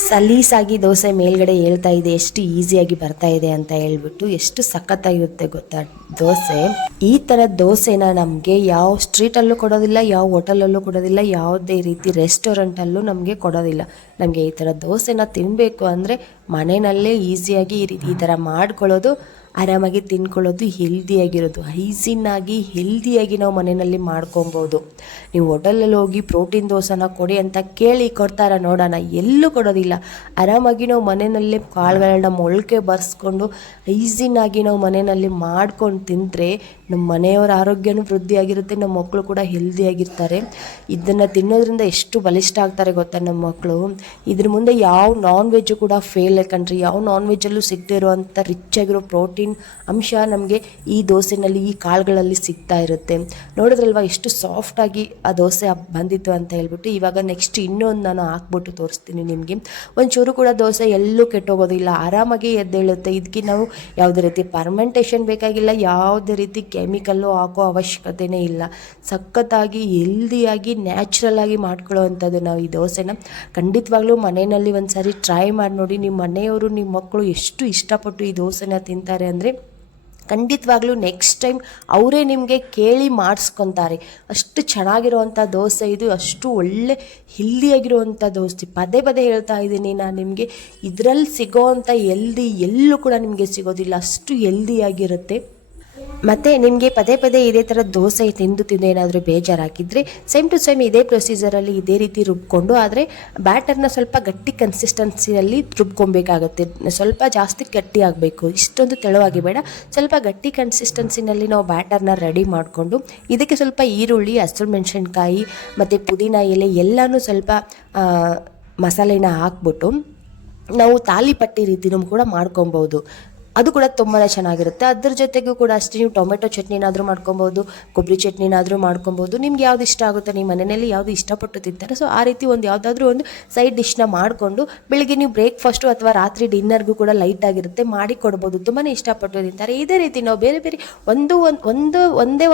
ಸಲೀಸಾಗಿ ದೋಸೆ ಮೇಲ್ಗಡೆ ಹೇಳ್ತಾ ಇದೆ, ಎಷ್ಟು ಈಸಿಯಾಗಿ ಬರ್ತಾ ಇದೆ ಅಂತ ಹೇಳ್ಬಿಟ್ಟು ಎಷ್ಟು ಸಖತ್ತಾಗಿರುತ್ತೆ ಗೊತ್ತಾ? ದೋಸೆ. ಈ ಥರ ದೋಸೆನ ನಮಗೆ ಯಾವ ಸ್ಟ್ರೀಟಲ್ಲೂ ಕೊಡೋದಿಲ್ಲ, ಯಾವ ಹೋಟೆಲಲ್ಲೂ ಕೊಡೋದಿಲ್ಲ, ಯಾವುದೇ ರೀತಿ ರೆಸ್ಟೋರೆಂಟಲ್ಲೂ ನಮಗೆ ಕೊಡೋದಿಲ್ಲ. ನಮಗೆ ಈ ಥರ ದೋಸೆನ ತಿನ್ನಬೇಕು ಅಂದರೆ ಮನೆಯಲ್ಲೇ ಈಸಿಯಾಗಿ ಈ ರೀತಿ ಈ ಥರ ಮಾಡ್ಕೊಳ್ಳೋದು ಆರಾಮಾಗಿ ತಿನ್ಕೊಳ್ಳೋದು ಹೆಲ್ದಿಯಾಗಿರೋದು ಹೈಜಿನ್ ಆಗಿ ಹೆಲ್ದಿಯಾಗಿ ನಾವು ಮನೆಯಲ್ಲಿ ಮಾಡ್ಕೊಬೋದು. ನೀವು ಹೋಟೆಲಲ್ಲಿ ಹೋಗಿ ಪ್ರೋಟೀನ್ ದೋಸೆನ ಕೊಡಿ ಅಂತ ಕೇಳಿ ಕೊಡ್ತಾರ ನೋಡೋಣ. ಎಲ್ಲೂ ಕೊಡೋದಿಲ್ಲ. ಆರಾಮಾಗಿ ನಾವು ಮನೆಯಲ್ಲೇ ಕಾಳುಗಳನ್ನ ಮೊಳಕೆ ಬರ್ಸ್ಕೊಂಡು ಆಗಿ ನಾವು ಮನೆಯಲ್ಲಿ ಮಾಡ್ಕೊಂಡು ತಿಂದರೆ ನಮ್ಮ ಮನೆಯವರ ಆರೋಗ್ಯನೂ ವೃದ್ಧಿಯಾಗಿರುತ್ತೆ, ನಮ್ಮ ಮಕ್ಕಳು ಕೂಡ ಹೆಲ್ದಿಯಾಗಿರ್ತಾರೆ ಇದನ್ನು ತಿನ್ನೋದ್ರಿಂದ ಎಷ್ಟು ಬಲಿಷ್ಠ ಆಗ್ತಾರೆ ಗೊತ್ತಾ ನಮ್ಮ ಮಕ್ಕಳು? ಇದ್ರ ಮುಂದೆ ಯಾವ ನಾನ್ ವೆಜ್ಜು ಕೂಡ ಫೇಲ್ ಕಣ್ರಿ ಯಾವ ನಾನ್ ವೆಜ್ಜಲ್ಲೂ ಸಿಗದೇ ರಿಚ್ ಆಗಿರೋ ಪ್ರೋಟೀನ್ ಅಂಶ ನಮಗೆ ಈ ದೋಸೆನಲ್ಲಿ, ಈ ಕಾಳುಗಳಲ್ಲಿ ಸಿಗ್ತಾ ಇರುತ್ತೆ. ನೋಡಿದ್ರಲ್ವಾ, ಎಷ್ಟು ಸಾಫ್ಟಾಗಿ ಆ ದೋಸೆ ಬಂದಿತ್ತು ಅಂತ ಹೇಳ್ಬಿಟ್ಟು ಇವಾಗ ನೆಕ್ಸ್ಟ್ ಇನ್ನೊಂದು ನಾನು ಹಾಕ್ಬಿಟ್ಟು ತೋರಿಸ್ತೀನಿ ನಿಮಗೆ. ಒಂಚೂರು ಕೂಡ ದೋಸೆ ಎಲ್ಲೂ ಕೆಟ್ಟೋಗೋದಿಲ್ಲ. ಆರಾಮಾಗಿ ಎದ್ದೇಳುತ್ತೆ. ಇದಕ್ಕೆ ನಾವು ಯಾವುದೇ ರೀತಿ ಪರ್ಮೆಂಟೇಷನ್ ಬೇಕಾಗಿಲ್ಲ. ಯಾವುದೇ ರೀತಿ ಕೆಮಿಕಲ್ಲು ಹಾಕೋ ಅವಶ್ಯಕತೆನೇ ಇಲ್ಲ. ಸಖತ್ತಾಗಿ ಹೆಲ್ದಿಯಾಗಿ ನ್ಯಾಚುರಲ್ ಆಗಿ ಮಾಡ್ಕೊಳ್ಳೋ ನಾವು ಈ ದೋಸೆನ. ಖಂಡಿತವಾಗ್ಲೂ ಮನೆಯಲ್ಲಿ ಒಂದು ಸಾರಿ ಟ್ರೈ ಮಾಡಿ ನೋಡಿ. ನಿಮ್ಮ ಮನೆಯವರು, ನಿಮ್ಮ ಮಕ್ಕಳು ಎಷ್ಟು ಇಷ್ಟಪಟ್ಟು ಈ ದೋಸೆನ ತಿಂತಾರೆ ಅಂದರೆ ಖಂಡಿತವಾಗ್ಲೂ ನೆಕ್ಸ್ಟ್ ಟೈಮ್ ಅವರೇ ನಿಮಗೆ ಕೇಳಿ ಮಾಡಿಸ್ಕೊತಾರೆ. ಅಷ್ಟು ಚೆನ್ನಾಗಿರುವಂಥ ದೋಸೆ ಇದು, ಅಷ್ಟು ಒಳ್ಳೆ ಹೆಲ್ದಿಯಾಗಿರುವಂಥ ದೋಸೆ. ಪದೇ ಪದೇ ಹೇಳ್ತಾ ಇದ್ದೀನಿ ನಾನು ನಿಮಗೆ, ಇದರಲ್ಲಿ ಸಿಗೋವಂಥ ಎಲ್ದಿ ಎಲ್ಲೂ ಕೂಡ ನಿಮಗೆ ಸಿಗೋದಿಲ್ಲ. ಅಷ್ಟು ಹೆಲ್ದಿಯಾಗಿರುತ್ತೆ ಮತ್ತು ನಿಮಗೆ ಪದೇ ಪದೇ ಇದೇ ಥರ ದೋಸೆ ತಿಂದು ತಿಂದು ಏನಾದರೂ ಬೇಜಾರಾಗಿದ್ದರೆ ಸೇಮ್ ಟು ಸೇಮ್ ಇದೇ ಪ್ರೊಸೀಜರಲ್ಲಿ ಇದೇ ರೀತಿ ರುಬ್ಕೊಂಡು, ಆದರೆ ಬ್ಯಾಟರ್ನ ಸ್ವಲ್ಪ ಗಟ್ಟಿ ಕನ್ಸಿಸ್ಟೆನ್ಸಿಯಲ್ಲಿ ರುಬ್ಕೊಬೇಕಾಗುತ್ತೆ. ಸ್ವಲ್ಪ ಜಾಸ್ತಿ ಗಟ್ಟಿ ಆಗಬೇಕು. ಇಷ್ಟೊಂದು ತೆಳುವಾಗಿ ಬೇಡ. ಸ್ವಲ್ಪ ಗಟ್ಟಿ ಕನ್ಸಿಸ್ಟೆನ್ಸಿನಲ್ಲಿ ನಾವು ಬ್ಯಾಟರ್ನ ರೆಡಿ ಮಾಡಿಕೊಂಡು, ಇದಕ್ಕೆ ಸ್ವಲ್ಪ ಈರುಳ್ಳಿ, ಹಸಿರು ಮೆಣಸಿನ್ಕಾಯಿ, ಮತ್ತು ಪುದೀನ ಎಲೆ ಎಲ್ಲನೂ ಸ್ವಲ್ಪ ಮಸಾಲೆನ ಹಾಕ್ಬಿಟ್ಟು ನಾವು ತಾಲಿಪಟ್ಟಿ ರೀತಿನೂ ಕೂಡ ಮಾಡ್ಕೊಬೋದು ಅದು ಕೂಡ ತುಂಬಾ ಚೆನ್ನಾಗಿರುತ್ತೆ. ಅದ್ರ ಜೊತೆಗೂ ಕೂಡ ಅಷ್ಟೇ ನೀವು ಟೊಮೆಟೊ ಚಟ್ನಿನಾದರೂ ಮಾಡ್ಕೊಬೋದು ಕೊಬ್ಬರಿ ಚಟ್ನಿನಾದರೂ ಮಾಡ್ಕೊಬೋದು. ನಿಮ್ಗೆ ಯಾವ್ದು ಇಷ್ಟ ಆಗುತ್ತೆ ನಿಮ್ಮ ಮನೆಯಲ್ಲಿ ಯಾವುದು ಇಷ್ಟಪಟ್ಟು ತಿಂತಾರೆ? ಸೊ ಆ ರೀತಿ ಒಂದು ಯಾವುದಾದ್ರೂ ಒಂದು ಸೈಡ್ ಡಿಶ್ನ ಮಾಡಿಕೊಂಡು ಬೆಳಿಗ್ಗೆ ನೀವು ಬ್ರೇಕ್ಫಾಸ್ಟು ಅಥವಾ ರಾತ್ರಿ ಡಿನ್ನರ್ಗೂ ಕೂಡ ಲೈಟ್ ಆಗಿರುತ್ತೆ, ಮಾಡಿ ಕೊಡ್ಬೋದು. ತುಂಬಾ ಇಷ್ಟಪಟ್ಟು ತಿಂತಾರೆ. ಇದೇ ರೀತಿ ನಾವು ಬೇರೆ ಬೇರೆ ಒಂದು ಒಂದು ಒಂದು ಒಂದೇ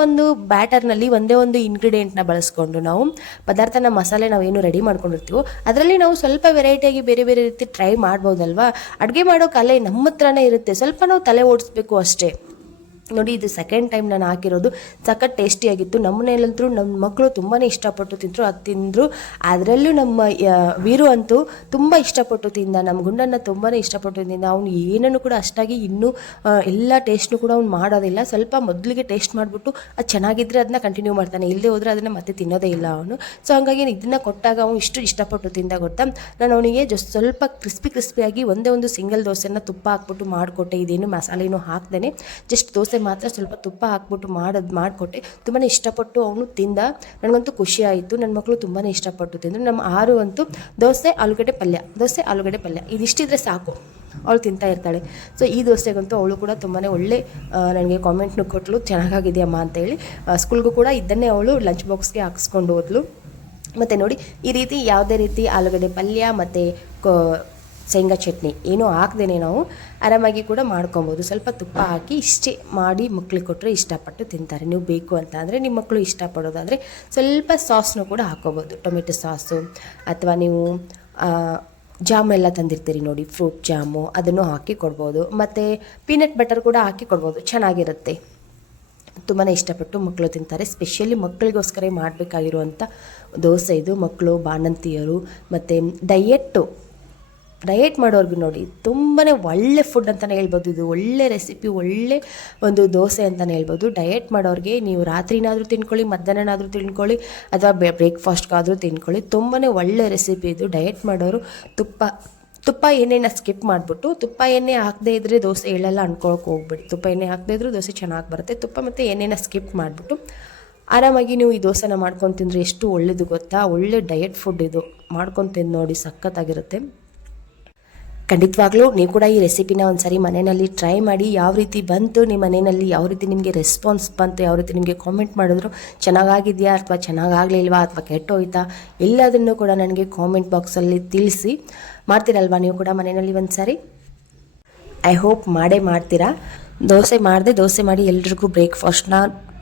ಬ್ಯಾಟರ್ನಲ್ಲಿ ಒಂದೇ ಒಂದು ಇಂಗ್ರೀಡಿಯೆಂಟ್ನ ಬಳಸ್ಕೊಂಡು ನಾವು ಪದಾರ್ಥನ ಮಸಾಲೆ ನಾವು ಏನು ರೆಡಿ ಮಾಡ್ಕೊಂಡಿರ್ತೀವೋ, ಅದರಲ್ಲಿ ನಾವು ಸ್ವಲ್ಪ ವೆರೈಟಿಯಾಗಿ ಬೇರೆ ಬೇರೆ ರೀತಿ ಟ್ರೈ ಮಾಡ್ಬೋದಲ್ವಾ? ಅಡುಗೆ ಮಾಡೋ ಕಲೆ ನಮ್ಮ ಹತ್ರನೇ ಇರುತ್ತೆ. ಸ್ವಲ್ಪ ನಾವು ತಲೆ ಓಡಿಸ್ಬೇಕು ಅಷ್ಟೇ. ನೋಡಿ, ಇದು ಸೆಕೆಂಡ್ ಟೈಮ್ ನಾನು ಹಾಕಿರೋದು. ಸಖತ್ ಟೇಸ್ಟಿಯಾಗಿತ್ತು ನಮ್ಮ ಮನೆಯಲ್ಲಂತೂ ನಮ್ಮ ಮಕ್ಕಳು ತುಂಬಾ ಇಷ್ಟಪಟ್ಟು ತಿಂದರು, ಅದು ತಿಂದರು. ಅದರಲ್ಲೂ ನಮ್ಮ ವೀರು ಅಂತೂ ತುಂಬ ಇಷ್ಟಪಟ್ಟು ತಿಂದ. ನಮ್ಮ ಗುಂಡನ್ನು ತುಂಬಾ ಇಷ್ಟಪಟ್ಟು ತಿಂದ. ಅವನು ಏನನ್ನು ಕೂಡ ಅಷ್ಟಾಗಿ ಇನ್ನೂ ಎಲ್ಲ ಟೇಸ್ಟ್ನು ಕೂಡ ಅವ್ನು ಮಾಡೋದಿಲ್ಲ. ಸ್ವಲ್ಪ ಮೊದಲಿಗೆ ಟೇಸ್ಟ್ ಮಾಡಿಬಿಟ್ಟು ಅದು ಚೆನ್ನಾಗಿದ್ದರೆ ಅದನ್ನ ಕಂಟಿನ್ಯೂ ಮಾಡ್ತಾನೆ. ಇಲ್ಲದೆ ಹೋದರೆ ಅದನ್ನು ಮತ್ತೆ ತಿನ್ನೋದೇ ಇಲ್ಲ ಅವನು. ಸೊ ಹಂಗಾಗಿ ಇದನ್ನು ಕೊಟ್ಟಾಗ ಅವನು ಇಷ್ಟು ಇಷ್ಟಪಟ್ಟು ತಿಂದ ಗೊತ್ತಾ? ನಾನು ಅವನಿಗೆ ಜಸ್ಟ್ ಸ್ವಲ್ಪ ಕ್ರಿಸ್ಪಿ ಕ್ರಿಸ್ಪಿಯಾಗಿ ಒಂದೇ ಒಂದು ಸಿಂಗಲ್ ದೋಸೆನ ತುಪ್ಪ ಹಾಕ್ಬಿಟ್ಟು ಮಾಡಿಕೊಟ್ಟೆ. ಇದೇನು ಮಸಾಲೆನೂ ಹಾಕ್ದೇನೆ. ಜಸ್ಟ್ ದೋಸೆ ಮಾತ್ರ ಸ್ವಲ್ಪ ತುಪ್ಪ ಹಾಕ್ಬಿಟ್ಟು ಮಾಡೋದು ಮಾಡಿಕೊಟ್ಟೆ. ತುಂಬಾ ಇಷ್ಟಪಟ್ಟು ಅವನು ತಿಂದ. ನನಗಂತೂ ಖುಷಿ ಆಯಿತು. ನನ್ನ ಮಕ್ಕಳು ತುಂಬಾ ಇಷ್ಟಪಟ್ಟು ತಿಂದರು. ನಮ್ಮ ಆರು ಅಂತೂ ದೋಸೆ, ಆಲೂಗಡ್ಡೆ ಪಲ್ಯ. ದೋಸೆ, ಆಲೂಗಡ್ಡೆ ಪಲ್ಯ. ಇದಿಷ್ಟಿದ್ರೆ ಸಾಕು. ಅವಳು ತಿಂತಾ ಇರ್ತಾಳೆ. ಸೊ ಈ ದೋಸೆಗಂತೂ ಅವಳು ಕೂಡ ತುಂಬಾ ಒಳ್ಳೆ ನನಗೆ ಕಾಮೆಂಟ್ನು ಕೊಟ್ಟಳು ಚೆನ್ನಾಗಿದೆಯಮ್ಮ ಅಂತೇಳಿ. ಸ್ಕೂಲ್ಗೂ ಕೂಡ ಇದನ್ನೇ ಅವಳು ಲಂಚ್ ಬಾಕ್ಸ್ಗೆ ಹಾಕ್ಸ್ಕೊಂಡು ಹೋದ್ಲು. ಮತ್ತು ನೋಡಿ, ಈ ರೀತಿ ಯಾವುದೇ ರೀತಿ ಆಲೂಗಡ್ಡೆ ಪಲ್ಯ ಮತ್ತು ಶೇಂಗಾ ಚಟ್ನಿ ಏನೂ ಹಾಕ್ದೇನೆ ನಾವು ಆರಾಮಾಗಿ ಕೂಡ ಮಾಡ್ಕೊಬೋದು. ಸ್ವಲ್ಪ ತುಪ್ಪ ಹಾಕಿ ಇಷ್ಟೇ ಮಾಡಿ ಮಕ್ಳಿಗೆ ಕೊಟ್ಟರೆ ಇಷ್ಟಪಟ್ಟು ತಿಂತಾರೆ. ನೀವು ಬೇಕು ಅಂತ ಅಂದರೆ ನಿಮ್ಮ ಮಕ್ಕಳು ಇಷ್ಟಪಡೋದಾದರೆ ಸ್ವಲ್ಪ ಸಾಸ್ನು ಕೂಡ ಹಾಕೋಬೋದು. ಟೊಮೆಟೊ ಸಾಸು ಅಥವಾ ನೀವು ಜಾಮ್ ಎಲ್ಲ ತಂದಿರ್ತೀರಿ ನೋಡಿ, ಫ್ರೂಟ್ ಜಾಮು ಅದನ್ನು ಹಾಕಿ ಕೊಡ್ಬೋದು. ಮತ್ತು ಪೀನಟ್ ಬಟರ್ ಕೂಡ ಹಾಕಿ ಕೊಡ್ಬೋದು. ಚೆನ್ನಾಗಿರುತ್ತೆ. ತುಂಬಾ ಇಷ್ಟಪಟ್ಟು ಮಕ್ಕಳು ತಿಂತಾರೆ. ಸ್ಪೆಷಲಿ ಮಕ್ಕಳಿಗೋಸ್ಕರ ಮಾಡಬೇಕಾಗಿರುವಂಥ ದೋಸೆ ಇದು. ಮಕ್ಕಳು ಬಾಣಂತಿಯರು, ಮತ್ತು ಡಯೆಟ್ಟು ಡಯೆಟ್ ಮಾಡೋರ್ಗು ನೋಡಿ ತುಂಬಾ ಒಳ್ಳೆ ಫುಡ್ ಅಂತಲೇ ಹೇಳ್ಬೋದು ಇದು, ಒಳ್ಳೆ ರೆಸಿಪಿ ಒಳ್ಳೆ ಒಂದು ದೋಸೆ ಅಂತಲೇ ಹೇಳ್ಬೋದು. ಡಯೆಟ್ ಮಾಡೋರಿಗೆ ನೀವು ರಾತ್ರಿನಾದರೂ ತಿನ್ಕೊಳ್ಳಿ, ಮಧ್ಯಾಹ್ನನಾದರೂ ತಿನ್ಕೊಳ್ಳಿ, ಅಥವಾ ಬ್ರೇಕ್ಫಾಸ್ಟ್ಗಾದರೂ ತಿನ್ಕೊಳ್ಳಿ ತುಂಬಾ ಒಳ್ಳೆ ರೆಸಿಪಿ ಇದು. ಡಯೆಟ್ ಮಾಡೋರು ತುಪ್ಪ ತುಪ್ಪ ಎಣ್ಣೆನ ಸ್ಕಿಪ್ ಮಾಡಿಬಿಟ್ಟು, ತುಪ್ಪ ಎಣ್ಣೆ ಹಾಕದೇ ಇದ್ದರೆ ದೋಸೆ ಎಳ್ಳೆಲ್ಲ ಅಂದ್ಕೊಳಕ್ಕೆ ಹೋಗ್ಬೇಡಿ. ತುಪ್ಪ ಎಣ್ಣೆ ಹಾಕದೇ ಇದ್ದರೂ ದೋಸೆ ಚೆನ್ನಾಗಿ ಬರುತ್ತೆ. ತುಪ್ಪ ಮತ್ತು ಎಣ್ಣೆನ ಸ್ಕಿಪ್ ಮಾಡಿಬಿಟ್ಟು, ಆರಾಮಾಗಿ ನೀವು ಈ ದೋಸೆನ ಮಾಡ್ಕೊಂಡು ತಿಂದರೆ ಎಷ್ಟು ಒಳ್ಳೇದು ಗೊತ್ತಾ? ಒಳ್ಳೆ ಡಯೆಟ್ ಫುಡ್ ಇದು. ಮಾಡ್ಕೊಂಡು ತಿಂದು ನೋಡಿ ಸಖತ್ತಾಗಿರುತ್ತೆ. ಖಂಡಿತವಾಗ್ಲೂ ನೀವು ಕೂಡ ಈ ರೆಸಿಪಿನ ಒಂದ್ಸರಿ ಮನೆಯಲ್ಲಿ ಟ್ರೈ ಮಾಡಿ ಯಾವ ರೀತಿ ಬಂತು ನಿಮ್ಮ ಮನೆಯಲ್ಲಿ, ಯಾವ ರೀತಿ ನಿಮಗೆ ರೆಸ್ಪಾನ್ಸ್ ಬಂತು, ಯಾವ ರೀತಿ ನಿಮಗೆ ಕಾಮೆಂಟ್ ಮಾಡಿದ್ರು, ಚೆನ್ನಾಗಾಗಿದೆಯಾ ಅಥವಾ ಚೆನ್ನಾಗಾಗಲಿಲ್ವಾ ಅಥವಾ ಕೆಟ್ಟೋಯ್ತಾ, ಎಲ್ಲದನ್ನು ಕೂಡ ನನಗೆ ಕಾಮೆಂಟ್ ಬಾಕ್ಸಲ್ಲಿ ತಿಳಿಸಿ. ಮಾಡ್ತೀರಲ್ವಾ ನೀವು ಕೂಡ ಮನೆಯಲ್ಲಿ ಒಂದು ಸಾರಿ ಐ ಹೋಪ್ ಮಾಡೇ ಮಾಡ್ತೀರಾ. ದೋಸೆ ಮಾಡಿದೆ ದೋಸೆ ಮಾಡಿ ಎಲ್ರಿಗೂ ಬ್ರೇಕ್ಫಾಸ್ಟ್ನ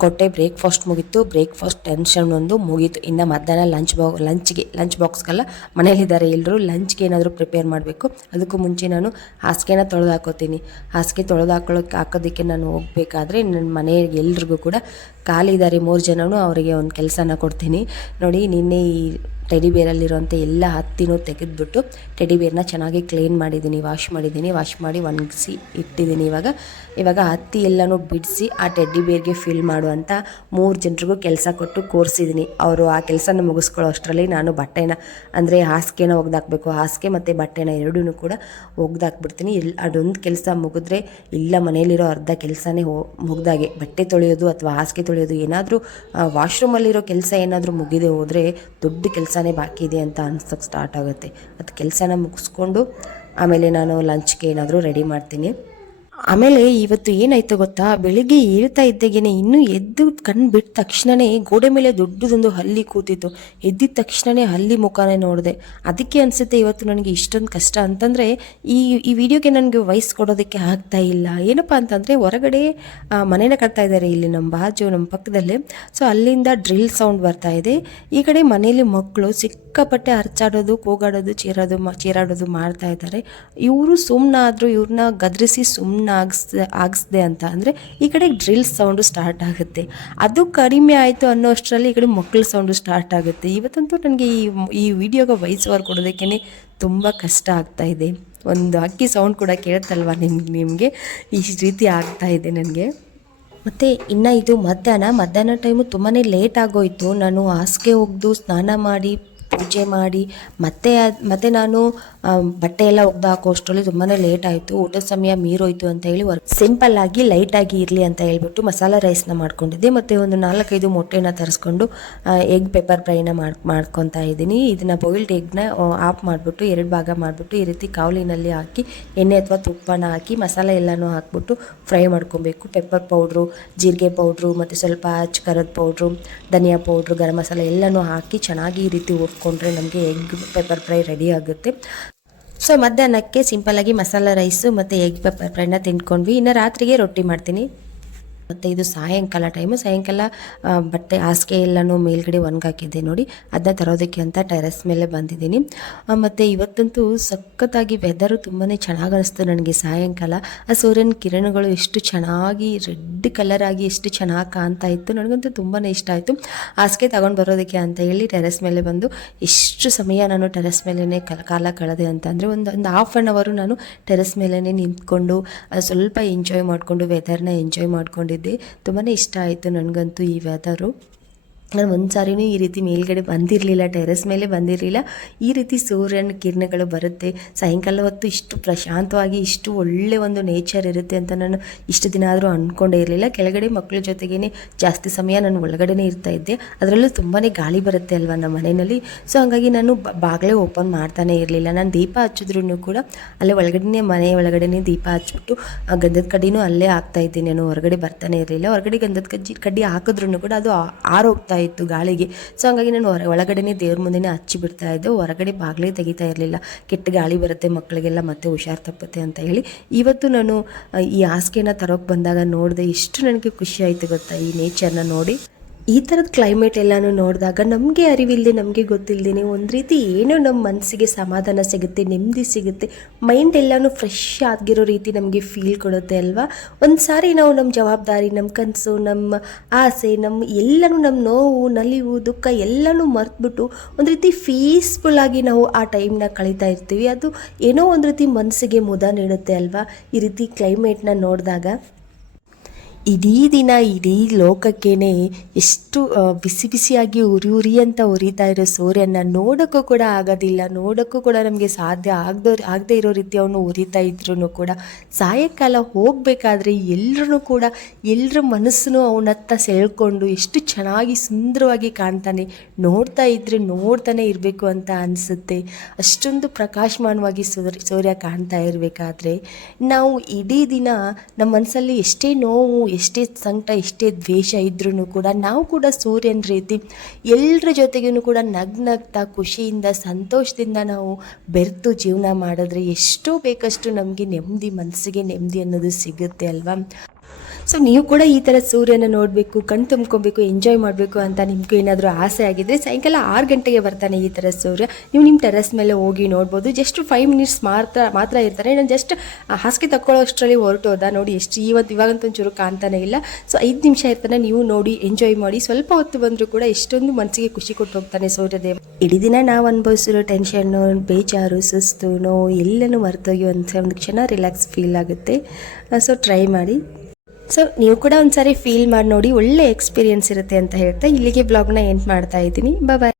ಕೊಟ್ಟೆ ಬ್ರೇಕ್ಫಾಸ್ಟ್ ಮುಗೀತು. ಬ್ರೇಕ್ಫಾಸ್ಟ್ ಟೆನ್ಷನ್ ಒಂದು ಮುಗೀತು. ಇನ್ನು ಮಧ್ಯಾಹ್ನ ಲಂಚ್ ಬಾ ಲಂಚ್ಗೆ ಲಂಚ್ ಬಾಕ್ಸ್ಗೆಲ್ಲ ಮನೇಲಿದ್ದಾರೆ ಎಲ್ಲರೂ ಲಂಚ್ಗೆ ಏನಾದರೂ ಪ್ರಿಪೇರ್ ಮಾಡಬೇಕು. ಅದಕ್ಕೂ ಮುಂಚೆ ನಾನು ಹಾಸಿಗೆನ ತೊಳೆದು ಹಾಕೋತೀನಿ ಹಾಸಿಗೆ ತೊಳೆದು ಹಾಕೊಳ್ಳೋಕೆ ಹಾಕೋದಕ್ಕೆ ನಾನು ಹೋಗಬೇಕಾದ್ರೆ ನನ್ನ ಮನೆಗೆ ಎಲ್ರಿಗೂ ಕೂಡ ಖಾಲಿ ಇದ್ದಾರೆ ಮೂರು ಜನನು. ಅವರಿಗೆ ಒಂದು ಕೆಲಸನ ಕೊಡ್ತೀನಿ. ನೋಡಿ, ನಿನ್ನೆ ಈ ಟೆಡಿ ಬೇರಲ್ಲಿರುವಂಥ ಎಲ್ಲ ಹತ್ತಿನೂ ತೆಗೆದುಬಿಟ್ಟು ಟೆಡಿ ಬೇರ್ನ ಚೆನ್ನಾಗಿ ಕ್ಲೀನ್ ಮಾಡಿದ್ದೀನಿ ವಾಶ್ ಮಾಡಿದ್ದೀನಿ ವಾಶ್ ಮಾಡಿ ಒಣಗಿಸಿ ಇಟ್ಟಿದ್ದೀನಿ ಇವಾಗ. ಇವಾಗ ಹತ್ತಿ ಎಲ್ಲನೂ ಬಿಡಿಸಿ ಆ ಟೆಡ್ಡಿ ಬೇರ್ಗೆ ಫಿಲ್ ಮಾಡುವಂಥ ಮೂರು ಜನರಿಗೂ ಕೆಲಸ ಕೊಟ್ಟು ಕೂರಿಸಿದ್ದೀನಿ. ಅವರು ಆ ಕೆಲಸನ ಮುಗಿಸ್ಕೊಳ್ಳೋ ಅಷ್ಟರಲ್ಲಿ ನಾನು ಬಟ್ಟೆನ, ಅಂದರೆ ಹಾಸಿಗೆನ ಒಗ್ದಾಕಬೇಕು. ಹಾಸಿಗೆ ಮತ್ತು ಬಟ್ಟೆನ ಎರಡೂ ಕೂಡ ಒಗ್ದಾಕ್ಬಿಡ್ತೀನಿ. ಇಲ್ಲಿ ಅದೊಂದು ಕೆಲಸ ಮುಗಿದ್ರೆ ಇಲ್ಲ ಮನೇಲಿರೋ ಅರ್ಧ ಕೆಲಸನೇ ಹೋ, ಮುಗ್ದಾಗೆ. ಬಟ್ಟೆ ತೊಳೆಯೋದು ಅಥವಾ ಹಾಸಿಗೆ ತೊಳೆಯೋದು ಏನಾದರೂ ವಾಶ್ರೂಮಲ್ಲಿರೋ ಕೆಲಸ ಏನಾದರೂ ಮುಗಿದೆ ಹೋದರೆ ದೊಡ್ಡ ಕೆಲಸನೇ ಬಾಕಿ ಇದೆ ಅಂತ ಅನ್ಸೋಕ್ಕೆ ಸ್ಟಾರ್ಟ್ ಆಗುತ್ತೆ. ಅದು ಕೆಲಸನ ಮುಗಿಸ್ಕೊಂಡು ಆಮೇಲೆ ನಾನು ಲಂಚ್ಗೆ ಏನಾದರೂ ರೆಡಿ ಮಾಡ್ತೀನಿ. ಆಮೇಲೆ ಇವತ್ತು ಏನಾಯ್ತು ಗೊತ್ತಾ? ಬೆಳಿಗ್ಗೆ ಏಳ್ತಾ ಇದ್ದಾಗೇನೆ ಇನ್ನೂ ಎದ್ದು ಕಣ್ಣು ಬಿಟ್ಟ ತಕ್ಷಣನೇ ಗೋಡೆ ಮೇಲೆ ದೊಡ್ಡದೊಂದು ಹಲ್ಲಿ ಕೂತಿತ್ತು. ಎದ್ದಿದ ತಕ್ಷಣನೇ ಹಲ್ಲಿ ಮುಖಾನೇ ನೋಡಿದೆ. ಅದಕ್ಕೆ ಅನಿಸುತ್ತೆ ಇವತ್ತು ನನಗೆ ಇಷ್ಟೊಂದು ಕಷ್ಟ. ಅಂತಂದರೆ ಈ ಈ ವಿಡಿಯೋಗೆ ನನಗೆ ವಯಸ್ಸು ಕೊಡೋದಕ್ಕೆ ಆಗ್ತಾ ಇಲ್ಲ. ಏನಪ್ಪ ಅಂತಂದರೆ ಹೊರಗಡೆ ಮನೇನ ಕಟ್ತಾ ಇದ್ದಾರೆ ಇಲ್ಲಿ ನಮ್ಮ ಬಾಜು, ನಮ್ಮ ಪಕ್ಕದಲ್ಲೇ. ಸೊ ಅಲ್ಲಿಂದ ಡ್ರಿಲ್ ಸೌಂಡ್ ಬರ್ತಾ ಇದೆ. ಈ ಕಡೆ ಮನೆಯಲ್ಲಿ ಮಕ್ಕಳು ಸಿಕ್ಕಾಪಟ್ಟೆ ಅರ್ಚಾಡೋದು ಕೂಗಾಡೋದು, ಚೀರೋದು ಚೀರಾಡೋದು ಮಾಡ್ತಾ ಇದ್ದಾರೆ. ಇವರು ಸುಮ್ಮನಾದರೂ ಇವ್ರನ್ನ ಗದರಿಸಿ ಸುಮ್ಮನೆ ಆಗಿಸ್ ಆಗಿಸ್ದೆ ಅಂತ ಅಂದರೆ ಈ ಕಡೆ ಡ್ರಿಲ್ ಸೌಂಡು ಸ್ಟಾರ್ಟ್ ಆಗುತ್ತೆ. ಅದು ಕಡಿಮೆ ಆಯಿತು ಅನ್ನೋ ಅಷ್ಟರಲ್ಲಿ ಈ ಕಡೆ ಮಕ್ಕಳ ಸೌಂಡು ಸ್ಟಾರ್ಟ್ ಆಗುತ್ತೆ. ಇವತ್ತಂತೂ ನನಗೆ ಈ ಈ ವಿಡಿಯೋಗೆ ವಾಯ್ಸ್ ಓವರ್ ಕೊಡೋದಕ್ಕೇ ತುಂಬ ಕಷ್ಟ ಆಗ್ತಾ ಇದೆ. ಒಂದು ಅಕ್ಕಿ ಸೌಂಡ್ ಕೂಡ ಕೇಳುತ್ತಲ್ವ ನಿಮ್ಗೆ ನಿಮಗೆ? ಈ ರೀತಿ ಆಗ್ತಾ ಇದೆ ನನಗೆ. ಮತ್ತು ಇನ್ನು ಇದು ಮಧ್ಯಾಹ್ನ ಮಧ್ಯಾಹ್ನ ಟೈಮು ತುಂಬಾ ಲೇಟ್ ಆಗೋಯಿತು. ನಾನು ಹಾಸಿಗೆ ಹೋಗ್ದು, ಸ್ನಾನ ಮಾಡಿ, ಪೂಜೆ ಮಾಡಿ, ಮತ್ತೆ ಮತ್ತೆ ನಾನು ಬಟ್ಟೆ ಎಲ್ಲ ಒಗ್ದು ಹಾಕೋ ಅಷ್ಟರಲ್ಲಿ ತುಂಬಾ ಲೇಟ್ ಆಯಿತು. ಊಟದ ಸಮಯ ಮೀರೋಯ್ತು ಅಂತ ಹೇಳಿ ವರ್ಕ್ ಸಿಂಪಲ್ ಆಗಿ ಲೈಟ್ ಆಗಿ ಇರಲಿ ಅಂತ ಹೇಳ್ಬಿಟ್ಟು ಮಸಾಲ ರೈಸ್ನ ಮಾಡ್ಕೊಂಡಿದ್ದೆ. ಮತ್ತು ಒಂದು ನಾಲ್ಕೈದು ಮೊಟ್ಟೆನ ತರಿಸ್ಕೊಂಡು ಎಗ್ ಪೆಪ್ಪರ್ ಫ್ರೈನ ಮಾಡಿ ಮಾಡ್ಕೊತಾ ಇದ್ದೀನಿ. ಇದನ್ನ ಬಾಯಿಲ್ಡ್ ಎಗ್ನ ಆಫ್ ಮಾಡಿಬಿಟ್ಟು, ಎರಡು ಭಾಗ ಮಾಡಿಬಿಟ್ಟು, ಈ ರೀತಿ ಕಾವಲಿನಲ್ಲಿ ಹಾಕಿ, ಎಣ್ಣೆ ಅಥವಾ ತುಪ್ಪನ ಹಾಕಿ, ಮಸಾಲೆ ಎಲ್ಲನೂ ಹಾಕ್ಬಿಟ್ಟು ಫ್ರೈ ಮಾಡ್ಕೊಬೇಕು. ಪೆಪ್ಪರ್ ಪೌಡ್ರು ಜೀರಿಗೆ ಪೌಡ್ರು ಮತ್ತು ಸ್ವಲ್ಪ ಅಚ್ ಖಾರದ ಪೌಡ್ರು ಧನಿಯಾ ಪೌಡ್ರು ಗರಂ ಮಸಾಲೆ ಎಲ್ಲನೂ ಹಾಕಿ ಚೆನ್ನಾಗಿ ಈ ರೀತಿ ಹುರ್ಕೊಂಡ್ರೆ ನಮಗೆ ಎಗ್ ಪೆಪ್ಪರ್ ಫ್ರೈ ರೆಡಿ ಆಗುತ್ತೆ. ಸೊ ಮಧ್ಯಾಹ್ನಕ್ಕೆ ಸಿಂಪಲ್ಲಾಗಿ ಮಸಾಲ ರೈಸು ಮತ್ತು ಎಗ್ ಪೆಪ್ಪರ್ ಫ್ರೈನ ತಿನ್ಕೊಂಡ್ವಿ ಇನ್ನು ರಾತ್ರಿಗೆ ರೊಟ್ಟಿ ಮಾಡ್ತೀನಿ. ಮತ್ತು ಇದು ಸಾಯಂಕಾಲ ಟೈಮು ಸಾಯಂಕಾಲ ಬಟ್ಟೆ ಹಾಸಿಗೆ ಎಲ್ಲನೂ ಮೇಲ್ಗಡೆ ಒಣಗಾಕಿದ್ದೆ ನೋಡಿ, ಅದನ್ನ ತರೋದಕ್ಕೆ ಅಂತ ಟೆರೆಸ್ ಮೇಲೆ ಬಂದಿದ್ದೀನಿ. ಮತ್ತು ಇವತ್ತಂತೂ ಸಖತ್ತಾಗಿ ವೆದರು ತುಂಬಾ ಚೆನ್ನಾಗಿ ಅನಿಸ್ತು ನನಗೆ ಸಾಯಂಕಾಲ. ಆ, ಸೂರ್ಯನ ಕಿರಣಗಳು ಎಷ್ಟು ಚೆನ್ನಾಗಿ ರೆಡ್ ಕಲರ್ ಆಗಿ ಎಷ್ಟು ಚೆನ್ನಾಗಿ ಕಾಣ್ತಾ ಇತ್ತು, ನನಗಂತೂ ತುಂಬಾ ಇಷ್ಟ ಆಯಿತು. ಹಾಸಿಗೆ ತಗೊಂಡು ಬರೋದಕ್ಕೆ ಅಂತ ಹೇಳಿ ಟೆರೆಸ್ ಮೇಲೆ ಬಂದು ಎಷ್ಟು ಸಮಯ ನಾನು ಟೆರೆಸ್ ಮೇಲೇ ಕಲ ಕಾಲ ಕಳೆದೆ ಅಂತಂದರೆ ಒಂದು ಒಂದು ಹಾಫ್ ಆ್ಯನ್ ಅವರು ನಾನು ಟೆರೆಸ್ ಮೇಲೇ ನಿಂತ್ಕೊಂಡು ಸ್ವಲ್ಪ ಎಂಜಾಯ್ ಮಾಡಿಕೊಂಡು ವೆದರ್ನ ಎಂಜಾಯ್ ಮಾಡ್ಕೊಂಡಿದ್ದೆ. ತುಂಬಾ ಇಷ್ಟ ಆಯಿತು ನನಗಂತೂ ಈ ವೆದರು ನಾನು ಒಂದು ಸಾರಿನೂ ಈ ರೀತಿ ಮೇಲ್ಗಡೆ ಬಂದಿರಲಿಲ್ಲ ಟೆರೆಸ್ ಮೇಲೆ ಬಂದಿರಲಿಲ್ಲ. ಈ ರೀತಿ ಸೂರ್ಯನ ಕಿರಣಗಳು ಬರುತ್ತೆ. ಸಾಯಂಕಾಲ ಹೊತ್ತು ಇಷ್ಟು ಪ್ರಶಾಂತವಾಗಿ, ಇಷ್ಟು ಒಳ್ಳೆ ಒಂದು ನೇಚರ್ ಇರುತ್ತೆ ಅಂತ ನಾನು ಇಷ್ಟು ದಿನ ಆದರೂ ಅಂದ್ಕೊಂಡೇ ಇರಲಿಲ್ಲ. ಕೆಳಗಡೆ ಮಕ್ಕಳ ಜೊತೆಗೇ ಜಾಸ್ತಿ ಸಮಯ ನಾನು ಒಳಗಡೆನೇ ಇರ್ತಾ ಇದ್ದೆ. ಅದರಲ್ಲೂ ತುಂಬಾ ಗಾಳಿ ಬರುತ್ತೆ ಅಲ್ವಾ ನಮ್ಮ ಮನೆಯಲ್ಲಿ? ಸೊ ಹಾಗಾಗಿ ನಾನು ಬಾಗಿಲೇ ಓಪನ್ ಮಾಡ್ತಾನೆ ಇರಲಿಲ್ಲ. ನಾನು ದೀಪ ಹಚ್ಚಿದ್ರೂ ಕೂಡ ಅಲ್ಲೇ ಒಳಗಡೆನೇ, ಮನೆ ಒಳಗಡೆನೇ ದೀಪ ಹಚ್ಚಿಬಿಟ್ಟು ಆ ಗಂಧದ ಕಡ್ಡಿನೂ ಅಲ್ಲೇ ಹಾಕ್ತಾ ಇದ್ದೀನಿ. ನಾನು ಹೊರಗಡೆ ಬರ್ತಾನೆ ಇರಲಿಲ್ಲ. ಹೊರಗಡೆ ಗಂಧದ ಕಡ್ಡಿ ಹಾಕಿದ್ರೂ ಕೂಡ ಅದು ಆ- ಇತ್ತು ಗಾಳಿಗೆ. ಸೊ ಹಂಗಾಗಿ ನಾನು ಹೊರ, ಒಳಗಡೆನೇ ದೇವ್ರ ಮುಂದೆನೇ ಹಚ್ಚಿ ಬಿಡ್ತಾ ಇದ್ದೆ. ಹೊರಗಡೆ ಬಾಗಿಲೇ ತೆಗಿತಾ ಇರಲಿಲ್ಲ. ಕೆಟ್ಟ ಗಾಳಿ ಬರುತ್ತೆ ಮಕ್ಕಳಿಗೆಲ್ಲ ಮತ್ತೆ ಹುಷಾರು ತಪ್ಪುತ್ತೆ ಅಂತ ಹೇಳಿ. ಇವತ್ತು ನಾನು ಈ ಹಾಸಿಗೆನ ತರೋಕೆ ಬಂದಾಗ ನೋಡಿದೆ ಎಷ್ಟು ನನಗೆ ಖುಷಿ ಆಯಿತು ಗೊತ್ತಾ? ಈ ನೇಚರ್ನ ನೋಡಿ. ಈ ಥರದ ಕ್ಲೈಮೇಟ್ ಎಲ್ಲನೂ ನೋಡಿದಾಗ ನಮಗೆ ಅರಿವಿಲ್ಲದೆ ನಮಗೆ ಗೊತ್ತಿಲ್ಲದೇ ಒಂದು ರೀತಿ ಏನೋ ನಮ್ಮ ಮನಸ್ಸಿಗೆ ಸಮಾಧಾನ ಸಿಗುತ್ತೆ, ನೆಮ್ಮದಿ ಸಿಗುತ್ತೆ ಮೈಂಡ್ ಎಲ್ಲನೂ ಫ್ರೆಶ್ ಆಗಿರೋ ರೀತಿ ನಮಗೆ ಫೀಲ್ ಕೊಡುತ್ತೆ ಅಲ್ವಾ? ಒಂದು ಸಾರಿ ನಾವು ನಮ್ಮ ಜವಾಬ್ದಾರಿ ನಮ್ಮ ಕನಸು ನಮ್ಮ ಆಸೆ ನಮ್ಮ ಎಲ್ಲನೂ ನಮ್ಮ ನೋವು, ನಲಿವು, ದುಃಖ ಎಲ್ಲನೂ ಮರೆತುಬಿಟ್ಟು ಒಂದು ರೀತಿ ಪೀಸ್ಫುಲ್ ಆಗಿ ನಾವು ಆ ಟೈಮ್ನ ಕಳೀತಾ ಇರ್ತೀವಿ. ಅದು ಏನೋ ಒಂದು ರೀತಿ ಮನಸ್ಸಿಗೆ ಮುದ ನೀಡುತ್ತೆ ಅಲ್ವಾ? ಈ ರೀತಿ ಕ್ಲೈಮೇಟ್ನ ನೋಡಿದಾಗ. ಇಡೀ ದಿನ, ಇಡೀ ಲೋಕಕ್ಕೇನೆ ಎಷ್ಟು ಬಿಸಿ ಬಿಸಿಯಾಗಿ ಉರಿ ಉರಿ ಅಂತ ಉರಿತಾ ಇರೋ ಸೂರ್ಯನ ನೋಡೋಕ್ಕೂ ಕೂಡ ಆಗೋದಿಲ್ಲ. ನೋಡೋಕ್ಕೂ ಕೂಡ ನಮಗೆ ಸಾಧ್ಯ ಆಗದೋ, ಆಗದೇ ಇರೋ ರೀತಿ ಅವನು ಉರಿತಾ ಇದ್ರೂ ಕೂಡ. ಸಾಯಂಕಾಲ ಹೋಗಬೇಕಾದ್ರೆ ಎಲ್ಲರೂ ಕೂಡ ಎಲ್ಲರ ಮನಸ್ಸನ್ನು ಅವನತ್ತ ಸೆಳ್ಕೊಂಡು ಎಷ್ಟು ಚೆನ್ನಾಗಿ ಸುಂದರವಾಗಿ ಕಾಣ್ತಾನೆ. ನೋಡ್ತಾ ಇದ್ರೆ ನೋಡ್ತಾನೆ ಇರಬೇಕು ಅಂತ ಅನಿಸುತ್ತೆ. ಅಷ್ಟೊಂದು ಪ್ರಕಾಶಮಾನವಾಗಿ ಸೂರ್ಯ ಸೂರ್ಯ ಕಾಣ್ತಾ ಇರಬೇಕಾದ್ರೆ ನಾವು ಇಡೀ ದಿನ ನಮ್ಮ ಮನಸ್ಸಲ್ಲಿ ಎಷ್ಟೇ ನೋವು ಎಷ್ಟೇ ಸಂಕಟ, ಎಷ್ಟೇ ದ್ವೇಷ ಇದ್ರೂ ಕೂಡ ನಾವು ಕೂಡ ಸೂರ್ಯನ ರೀತಿ ಎಲ್ಲರ ಜೊತೆಗೂ ಕೂಡ ನಗ್ನಗ್ತಾ ಖುಷಿಯಿಂದ, ಸಂತೋಷದಿಂದ ನಾವು ಬೆರೆತು ಜೀವನ ಮಾಡಿದ್ರೆ ಎಷ್ಟೋ ಬೇಕಷ್ಟು ನಮಗೆ ನೆಮ್ಮದಿ, ಮನಸ್ಸಿಗೆ ನೆಮ್ಮದಿ ಅನ್ನೋದು ಸಿಗುತ್ತೆ ಅಲ್ವಾ? ಸೊ ನೀವು ಕೂಡ ಈ ಥರ ಸೂರ್ಯನ ನೋಡಬೇಕು, ಕಣ್ ತುಂಬ್ಕೊಬೇಕು ಎಂಜಾಯ್ ಮಾಡಬೇಕು ಅಂತ ನಿಮಗೂ ಏನಾದರೂ ಆಸೆ ಆಗಿದ್ದರೆ ಸಾಯಂಕಾಲ ಆರು ಗಂಟೆಗೆ ಬರ್ತಾನೆ ಈ ಥರ ಸೂರ್ಯ. ನೀವು ನಿಮ್ಮ ಟೆರೆಸ್ ಮೇಲೆ ಹೋಗಿ ನೋಡ್ಬೋದು. ಜಸ್ಟ್ ಫೈವ್ ಮಿನಿಟ್ಸ್ ಮಾತ್ರ ಮಾತ್ರ ಇರ್ತಾರೆ ನಾನು ಜಸ್ಟ್ ಹಾಸಿಗೆ ತಗೊಳ್ಳೋ ಅಷ್ಟರಲ್ಲಿ ಹೊರಟೋದ ನೋಡಿ, ಎಷ್ಟು ಇವತ್ತು ಇವಾಗಂತೂ ಒಂಚೂರು ಕಾಣ್ತಾನೆ ಇಲ್ಲ. ಸೊ ಐದು ನಿಮಿಷ ಇರ್ತಾನೆ. ನೀವು ನೋಡಿ ಎಂಜಾಯ್ ಮಾಡಿ. ಸ್ವಲ್ಪ ಹೊತ್ತು ಬಂದರೂ ಕೂಡ ಎಷ್ಟೊಂದು ಮನಸ್ಸಿಗೆ ಖುಷಿ ಕೊಟ್ಟು ಹೋಗ್ತಾನೆ ಸೂರ್ಯದೇವ. ಇಡೀ ದಿನ ನಾವು ಅನುಭವಿಸಿರೋ ಟೆನ್ಷನ್ನು ಬೇಜಾರು, ಸುಸ್ತು, ನೋವು ಎಲ್ಲನೂ ಮರ್ತೋಗಿಯುವಂಥ ಒಂದು ಕ್ಷಣ ರಿಲ್ಯಾಕ್ಸ್ ಫೀಲ್ ಆಗುತ್ತೆ. ಸೊ ಟ್ರೈ ಮಾಡಿ. ಸೊ ನೀವು ಕೂಡ ಒಂದ್ಸಾರಿ ಫೀಲ್ ಮಾಡಿ ನೋಡಿ, ಒಳ್ಳೆ ಎಕ್ಸ್ಪೀರಿಯನ್ಸ್ ಇರುತ್ತೆ ಅಂತ ಹೇಳ್ತಾ ಇಲ್ಲಿಗೆ ಬ್ಲಾಗ್ನ ಎಂಡ್ ಮಾಡ್ತಾ ಇದ್ದೀನಿ. ಬಾಯ್